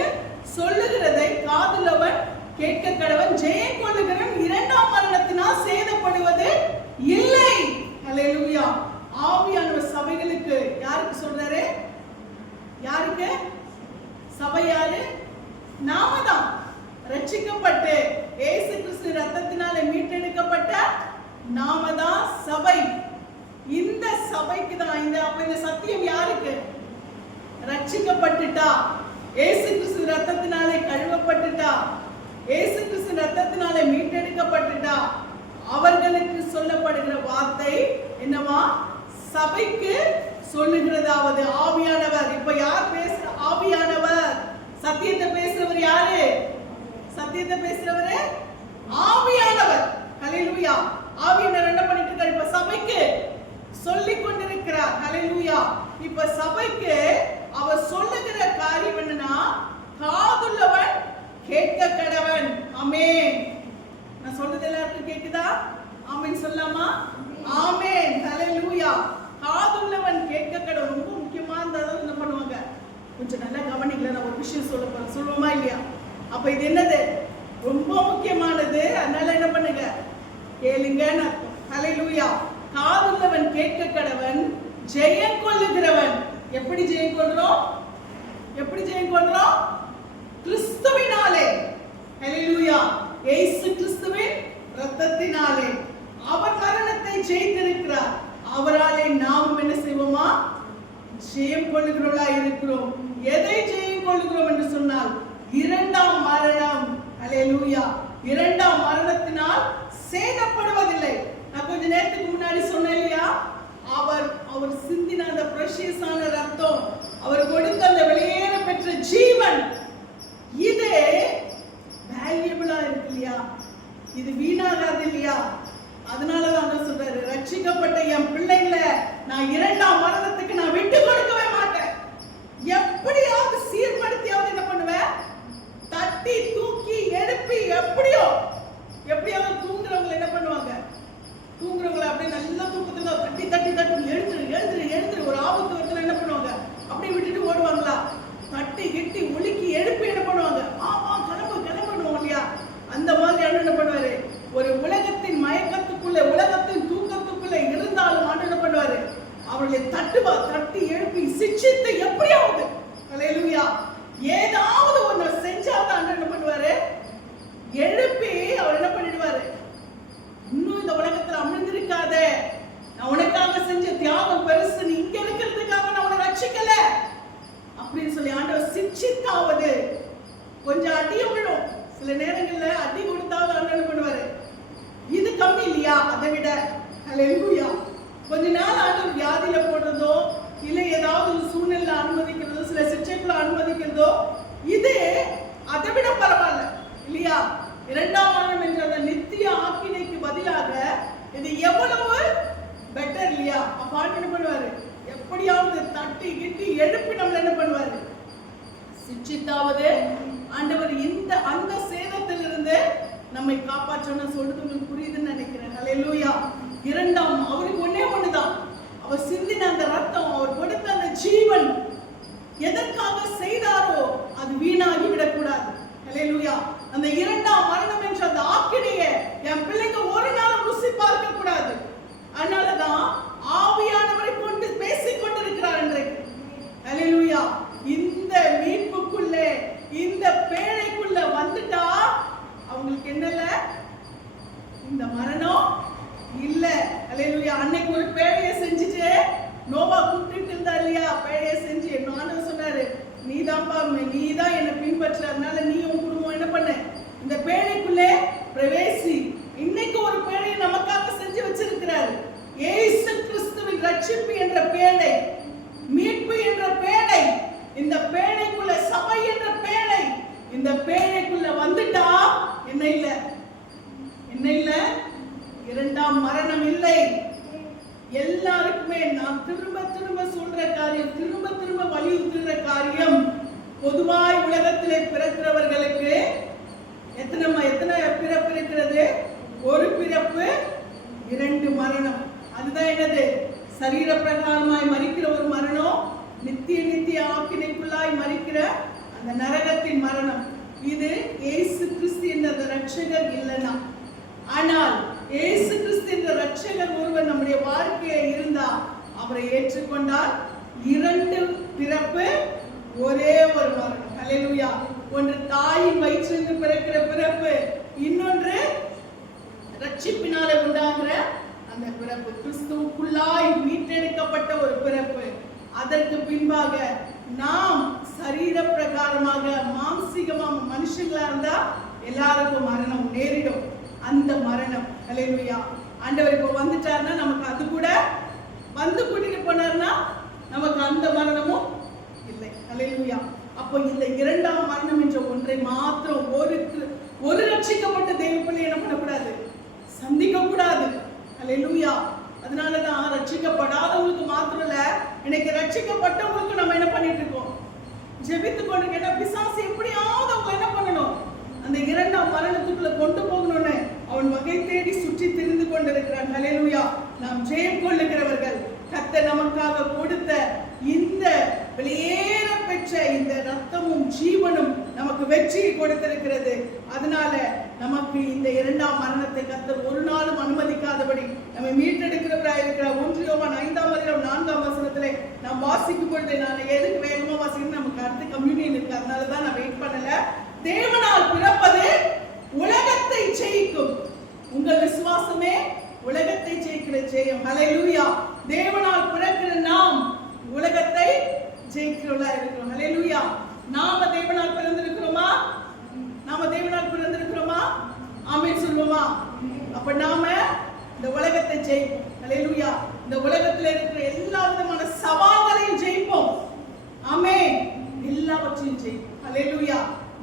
சொல்லுகிறதை காதுள்ளவன் கேட்க கடவன், ஜெயம் கொள்ளுகிறவன் 2ஆம் மரணத்தினால் சேதப்படுவது இல்லை. அல்லேலூயா. ஆவியானவர் சபைகளுக்கு யாருக்கு சொல்றாரு? யாருக்கு? சபை யாரு? நாம தான். ரட்சிக்கப்பட்டு இயேசு கிறிஸ்து ரத்தத்தினாலே மீட்டெடுக்கப்பட்ட நாம தான் சபை. இந்த சபைக்கு தான் இந்த சத்தியம் யாருக்கு? ரட்சிக்கப்பட்டுட்டா, இயேசு கிறிஸ்து ரத்தத்தினாலே கழுவப்பட்டுட்டா, இயேசு கிறிஸ்து ரத்தத்தினாலே மீட்டெடுக்கப்பட்டுட்டா, அவர்களுக்கு சொல்லப்படுகிற வார்த்தை என்னவா? சபைக்கு சொல்லுகிறதாவது ஆவியானவர். இப்ப யார் பேசுற? ஆவியானவர். சத்தியத்தை பேசுறவர் யாரு? சத்தியத்தை பேசுறவரு ஆவியானவர். அல்லேலூயா. ஆவியானவர் என்ன பண்ணிட்டு இருக்காரு? இப்ப சபைக்கு சொல்லிக் கொண்டிருக்கிறார். அல்லேலூயா. இப்ப சபைக்கு அவர் சொல்லுகிற காரியம் என்னன்னா, காதுள்ளவன் கேட்க கடவன். ஆமென். நான் சொல்றது எல்லாருக்கும் கேக்குதா? ஆமென் சொல்லலாமா? ஆமென். அல்லேலூயா. காதுள்ளவன் கேட்க கடவன். ரொம்ப முக்கியமானது. என்ன பண்ணுவாங்க? கொஞ்சம் நல்லா கவனிக்கல. நான் ஒரு விஷயம் சொல்லுவோமா இல்லையா? அப்ப இது என்னது? ரொம்ப முக்கியமானது. அதனால என்ன பண்ணுங்க? கேளுங்கன்னு அர்த்தம். அல்லேலூயா. காதுள்ளவன் கேட்க கடவன், ஜெயம் கொள்ளுகிறவன். எப்படி ஜெயம் கொள்றோம்? கிறிஸ்துவினாலே. அல்லேலூயா. இயேசு கிறிஸ்துவின் இரத்தத்தினாலே அவர் மரணத்தை ஜெயித்திருக்கிறார். அவராலே நாம் என்ன செய்வோமா? ஜெயம் கொள்ளுகிறவர்களா இருக்கிறோம். எதை ஜெயம் கொள்ளுகிறோம் என்று சொன்னால் 2ஆம் மரணம். அல்லேலூயா. 2ஆம் மரணத்தினால் சேதப்படுவதில்லை. நான் கொஞ்ச நேரத்துக்கு முன்னாடி சொன்னேன் இல்லையா? அவர் சிந்தின அந்த பிரஷியஸான ரத்தம், அவர் கொடுத்த அந்த வெளியேற பெற்ற ஜீவன், இது வேல்யூபிளா இருக்கு இல்லையா? இது வீணாகாது இல்லையா? அதனாலதான் அவர் சொல்றாரு, ரட்சிக்கப்பட்ட என் பிள்ளைங்களை நான் 2ஆம் மரணத்துக்கு நான் விட்டு கொடுக்கவே மாட்டேன். எப்படியாவது சீர்படுத்தியாவது என்ன பண்ணுவேன்? தட்டி தூக்கி எழுப்பி எப்படியாவது தூங்குறவங்க என்ன பண்ணுவாங்க? தூங்குறவங்களை அப்படியே நல்ல தூக்கத்துல தட்டி தட்டி தட்டி எழுந்துரு ஒரு ஆபத்து வருதுன்னா என்ன பண்ணுவாங்க? அப்படியே விட்டுட்டு ஓடுவாங்களா? தட்டி கிட்டி ஒழுக்கி எழுப்பி என்ன பண்ணுவாங்க? கிளம்பணும் இல்லையா? அந்த மாதிரி என்ன பண்ணுவாரு? ஒரு உலகத்தின் மயக்கத்துக்குள்ள, உலகத்தின் தூக்கத்துக்குள்ள இருந்தாலும் ஆண்டு என்ன பண்ணுவாரு? அவர்களை தட்டி எழுப்பி சிக்ஷித்து எப்படியாவது, அல்லேலூயா, ஏதாவது ஒண்ணு செஞ்சாதான் என்ன பண்ணுவாரு? சிச்சித்தாவது. கொஞ்சம் அடியும் விழும், சில நேரங்கள்ல அடி கொடுத்தாவது ஆண்டவர் பண்ணுவாரு. இது கம்மி இல்லையா? அதை விட ஹல்லேலூயா. கொஞ்ச நாள் ஆண்டவர் வியாதியில போடுறதோ இல்ல ஏதாவது ஒரு சூழ்நிலை அனுமதிக்கிறதோ சில சிச்சைக்குள்ள அனுமதிக்கிறதோ இது அதை விட பரவாயில்ல இல்லையா? இரண்டாம் மரணம் என்ற அந்த நித்திய ஆக்கினைக்கு பதிலாக இது எவ்வளவு பெட்டர் இல்லையா? அப்ப ஆண்டவர் என்ன பண்ணுவாரு? எப்படியாவது தட்டி கிட்டி எழுப்பி நம்மள என்ன பண்ணுவாரு? சிச்சித்தாவது ஆண்டவர் இந்த அந்த சேதத்திலிருந்து நம்மை காப்பாற்றணும் சொல்றது உங்களுக்கு புரியுதுன்னு நினைக்கிறேன். ஹல்லேலூயா. இரண்டாம் அவருக்கு ஒன்னே ஒண்ணுதான், அவர் சிந்தின அந்த ரத்தம், அவர் கொடுத்த அந்த ஜீவன் எதற்காக செய்தாரோ அது வீணாகி விடக்கூடாது. ஹல்லேலூயா. அந்த இரண்டாம் மரணம் என்ற அந்த ஆக்கினையை என் பிள்ளைங்க ஒரு நாள் ருசி பார்க்க கூடாது. அதனாலதான் ஆவியானவரை கொண்டு பேசிக் கொண்டிருக்கிறார் இன்றைக்கு. ஹல்லேலூயா. இந்த மீட்புக்குள்ளே இந்த பேழைக்குள்ள வந்துட்டா அவங்களுக்கு என்னல இந்த மரணம் இல்ல. ஹல்லேலூயா. அன்னைக்கு ஒரு பேழையை செஞ்சுட்டு நோவா கூப்பிட்டு இருந்தா இல்லையா? பேழையை செஞ்சு ஆண்டவர் சொன்னாரு, நீதான்பா, நீதான் என்னை பின்பற்ற, அதனால நீ உன் குடும்பம் என்ன பண்ண இந்த பேழைக்குள்ளே பிரவேசி. இன்னைக்கு ஒரு பேழையை நமக்காக செஞ்சு வச்சிருக்கிறாரு. இயேசு கிறிஸ்துவின் ரட்சிப்பு என்ற பேழை, மீட்பு என்ற பேழை, இந்த பேழைக்குள்ள சபை என்ற பேழை, இந்த பேழைக்குள்ள வந்துட்டா என்ன இல்ல? என்ன இல்ல? இரண்டாம் மரணம் இல்லை. எல்லாருக்குமே நான் திரும்ப திரும்ப சொல்ற காரியம், திரும்ப திரும்ப வலியுறுத்துகிற காரியம், பொதுவாய் உலகத்திலே பிறக்கிறவர்களுக்கு எத்தனை பிறப்பு இருக்கிறது? ஒரு பிறப்பு, இரண்டு மரணம். அதுதான் என்னது? சரீர பிரகாரமாய் மரிக்கிற ஒரு மரணம், நித்திய ஆக்கினைக்குள்ளாய் மரிக்கிற அந்த நரகத்தின் மரணம். இது இயேசு கிறிஸ்து என்ற ரட்சகர் இல்லைனா. ஆனால் இயேசு கிறிஸ்து என்ற ரட்சகர் ஒருவர் நம்முடைய வாழ்க்கையை இருந்தா, அவரை ஏற்றுக்கொண்டால் இரண்டு பிறப்பு, ஒரே ஒரு மரணம். ஹல்லேலூயா. ஒன்று தாயின் வயிற்றிலிருந்து பிறக்கிற பிறப்பு, இன்னொன்று ரட்சிப்பினால உண்டாகிற அந்த பிறப்பு, கிறிஸ்துவுக்குள்ளாய் மீட்டெடுக்கப்பட்ட ஒரு பிறப்பு. அதற்கு பின்பாக நாம் சரீர பிரகாரமாக மாம்சீகமா மனுஷங்களா இருந்தா எல்லாருக்கும் மரணம் நேரிடும். அந்த மரணம், ஹல்லேலூயா. ஆண்டவர் இப்போ வந்துட்டாருன்னா நமக்கு அது கூட வந்து கூட்டிட்டு போனார்னா நமக்கு அந்த மரணமும் இல்லை. ஹல்லேலூயா. அப்போ இந்த இரண்டாம் மரணம் என்ற ஒன்றை மாத்திரம் ஒரு ரட்சிக்கப்பட்ட தெய்வ பிள்ளை என்ன பண்ணக்கூடாது? சந்திக்க கூடாது. ஹல்லேலூயா. அதனாலதான் ரட்சிக்கப்படாதவங்களுக்கு மாத்திரம் இல்ல, இன்னைக்கு ரட்சிக்கப்பட்டவங்களுக்கு நம்ம என்ன பண்ணிட்டு இருக்கோம்? ஜெபித்து கொண்டு கேட்டா பிசாசு எப்படியாவது அவங்க என்ன பண்ணணும்? அந்த இரண்டாம் மரணத்துக்குள்ள கொண்டு போகணும்னு அவன் வகை தேடி சுற்றி திரிந்து கொண்டிருக்கிறான். ஹல்லேலூயா. நாம் ஜெயம் கொள்ளுகிறவர்கள், கர்த்தர் நமக்காக கொடுத்த இந்த வெளியேற பெற்ற இந்த ரத்தமும் ஜீவனும் நமக்கு வெற்றியை கொடுத்திருக்கிறது. அதனால நமக்கு இந்த இரண்டாம் மரணத்தை கர்த்தர் ஒரு நாளும் அனுமதிக்காதபடி நம்ம மீட்டெடுக்கிறவராக இருக்கிறார். 1 யோவான் 5:4 நாம் வாசிக்கும் பொழுது, நான் எதுக்கு வேகமா வாசிக்கணும், நமக்கு அடுத்த கம்யூனியன் இருக்கு, அதனாலதான் நான் வெயிட் பண்ணல. தேவனால் பிறப்பது உலகத்தை ஜெயிக்கும். உங்கள் விசுவாசமே உலகத்தை ஜெயிக்கிற ஜெயம். ஹல்லேலூயா. தேவனால் பிறக்கிற நாம் உலகத்தை ஜெயிக்கிறவளா இருக்கிறோம். ஹல்லேலூயா. நாம தேவனால் பிறந்திருக்கிறோமா? நாம தேவனால் பிறந்திருக்கிறோமா? ஆமென் சொல்லுவோமா? அப்ப நாம இந்த உலகத்தை ஜெயிப்போம். ஹல்லேலூயா. இந்த உலகத்துல இருக்கிற எல்லா விதமான சவால்களையும் ஜெயிப்போம். ஆமென். எல்லாவற்றையும் ஜெயிப்போம். ஹல்லேலூயா.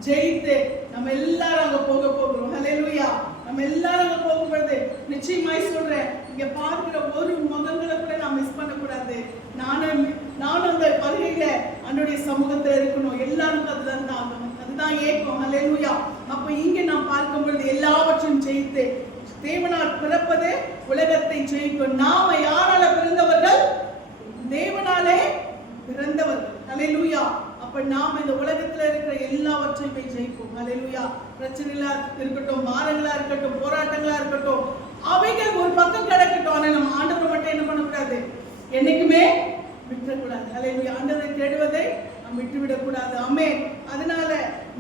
ஜெயித்து நம்ம எல்லாரும் அங்க போகிறோம். ஹல்லேலூயா. நம்ம எல்லாரும் அங்க போகும்போது நிச்சயமாய் சொல்றேன், இங்க பார்க்கிற ஒரு முகங்களை கூட நான் மிஸ் பண்ண கூடாது. நானும் அந்த வருகையில அன்றைய சமூகத்துல இருக்கணும். எல்லாருக்கும் அதுதான் ஏக்கம். ஹல்லேலூயா. அப்ப இங்க நாம் பார்க்கும் பொழுது எல்லாவற்றையும் ஜெயித்து தேவனால் பிறப்பது உலகத்தை ஜெயிக்கும். நாம யாரால பிறந்தவர்கள்? தேவனாலே பிறந்தவர்கள். ஹல்லேலூயா. அப்ப நாம இந்த உலகத்துல இருக்கிற எல்லாவற்றையுமே ஜெயிப்போம். ஹல்லேலூயா. பிரச்சனைகளா இருக்கட்டும், பாரங்களா இருக்கட்டும், போராட்டங்களா இருக்கட்டும், அவைகள் ஒரு பக்கம் கிடக்கட்டும். ஆனா நம்ம ஆண்டவரை மட்டும் என்ன பண்ணக்கூடாது? என்னைக்குமே விட்டுறக்கூடாது. ஹல்லேலூயா. ஆண்டவரை தேடுவதை நாம் விட்டுவிடக்கூடாது. ஆமென். அதனால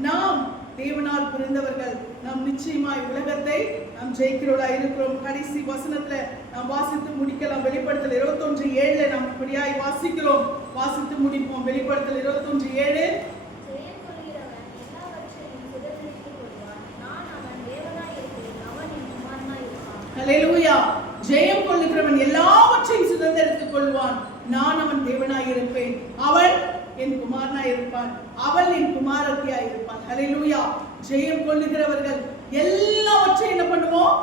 நாம் தேவனால் பிறந்தவர்கள், நாம் நிச்சயமாய் உலகத்தை நாம் ஜெயிக்கிறவளா இருக்கிறோம். கடைசி வசனத்துல நாம் வாசித்து முடிக்கலாம். வெளிப்படுத்தல் 21:7 நாம் இப்படியாய் வாசிக்கிறோம். வாசித்து முடிப்போம். வெளிப்படுத்தல் 21:7. ஹalleluya. ஜெயம் கொள்ளுகிறவன் எல்லாவற்றையும் சுதந்தரித்துக் கொள்வான். நான் அவன் தேவனாய் இருப்பேன், அவன் என் குமாரனாய் இருப்பான், அவள் என் குமாரத்தியாய் இருப்பான். ஹalleluya. ஜெயம் கொள்ளுகிறவர்கள் எல்லாவற்றையும் என்ன பண்ணுவோம்?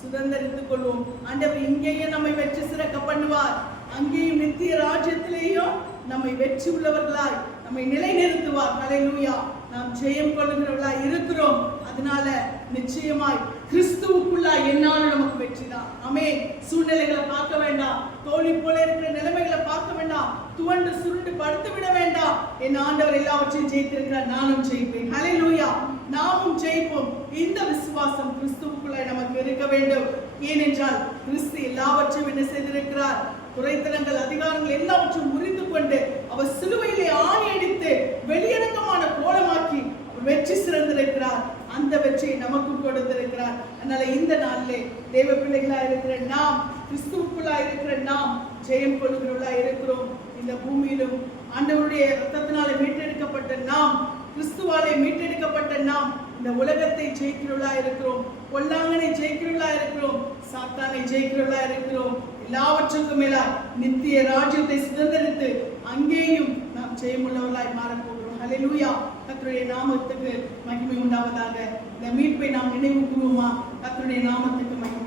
சுதந்தரித்துக் கொள்வோம். ஆண்டவர் இங்கேயும் நம்மை வெற்றி சிறக்க பண்ணுவார், அங்கேயும் நித்திய ராஜ்யத்திலேயும் நம்மை வெற்றி உள்ளவர்களாய் நம்மை நிலைநிறுத்துவார். ஹalleluya. நாம் ஜெயம் கொள்ளுகிறவர்களாய் இருக்கிறோம். அதனால நிச்சயமாய் கிறிஸ்துவுக்குள்ளாய் என்னாலும் நமக்கு வெற்றிதான். ஆமென். சூழ்நிலைகளை பார்க்க வேண்டாம், தோல்வி போல இருக்கிற நிலைமைகளை பார்க்க வேண்டாம், துவண்டு சுருண்டு படுத்து விட வேண்டாம். என் ஆண்டவர் எல்லாவற்றையும் ஜெயித்திருக்கிறார், நானும் ஜெயிப்பேன். ஹalleluya. நாமும் ஜெயிப்போம். இந்த விசுவாசம் கிறிஸ்துவுக்குள்ளாய் நமக்கு இருக்க வேண்டும். ஏனென்றால் கிறிஸ்து எல்லாவற்றையும் என்ன செய்திருக்கிறார்? துரைத்தனங்கள், அதிகாரங்கள் எல்லாவற்றையும் முறிந்து கொண்டு அவர் சிலுவையிலே ஆணி அடித்து வெளியடக்கமான கோலமாக்கி வெற்றி சிறந்திருக்கிறார். அந்த வெற்றியை நமக்கு கொடுத்திருக்கிறார். அதனால இந்த நாளிலே தேவ பிள்ளைகளா இருக்கிற நாம், கிறிஸ்துவுக்குள்ளா இருக்கிற நாம் ஜெயம் கொள்கிறவர்களா இருக்கிறோம். இந்த பூமியிலும் ஆண்டவருடைய இரத்தத்தினாலே மீட்டெடுக்கப்பட்ட நாம், கிறிஸ்துவாலே மீட்டெடுக்கப்பட்ட நாம் இந்த உலகத்தை ஜெயிக்கிறவர்களா இருக்கிறோம், பொல்லாங்கனை ஜெயிக்கிறவர்களா இருக்கிறோம், சாத்தானை ஜெயிக்கிறவர்களா இருக்கிறோம். எல்லாவற்றுக்கும் மேலா நித்திய ராஜ்யத்தை சுதந்திரித்து அங்கேயும் நாம் ஜெயமுள்ளவர்களாய் மாறப்போகிறோம். ஹalleluya. கர்த்தருடைய நாமத்துக்கு மகிமை உண்டாவதாக. இந்த மீட்பை நாம் நினைவு கூறுவோமா? கர்த்தருடைய நாமத்துக்கு மகிமை.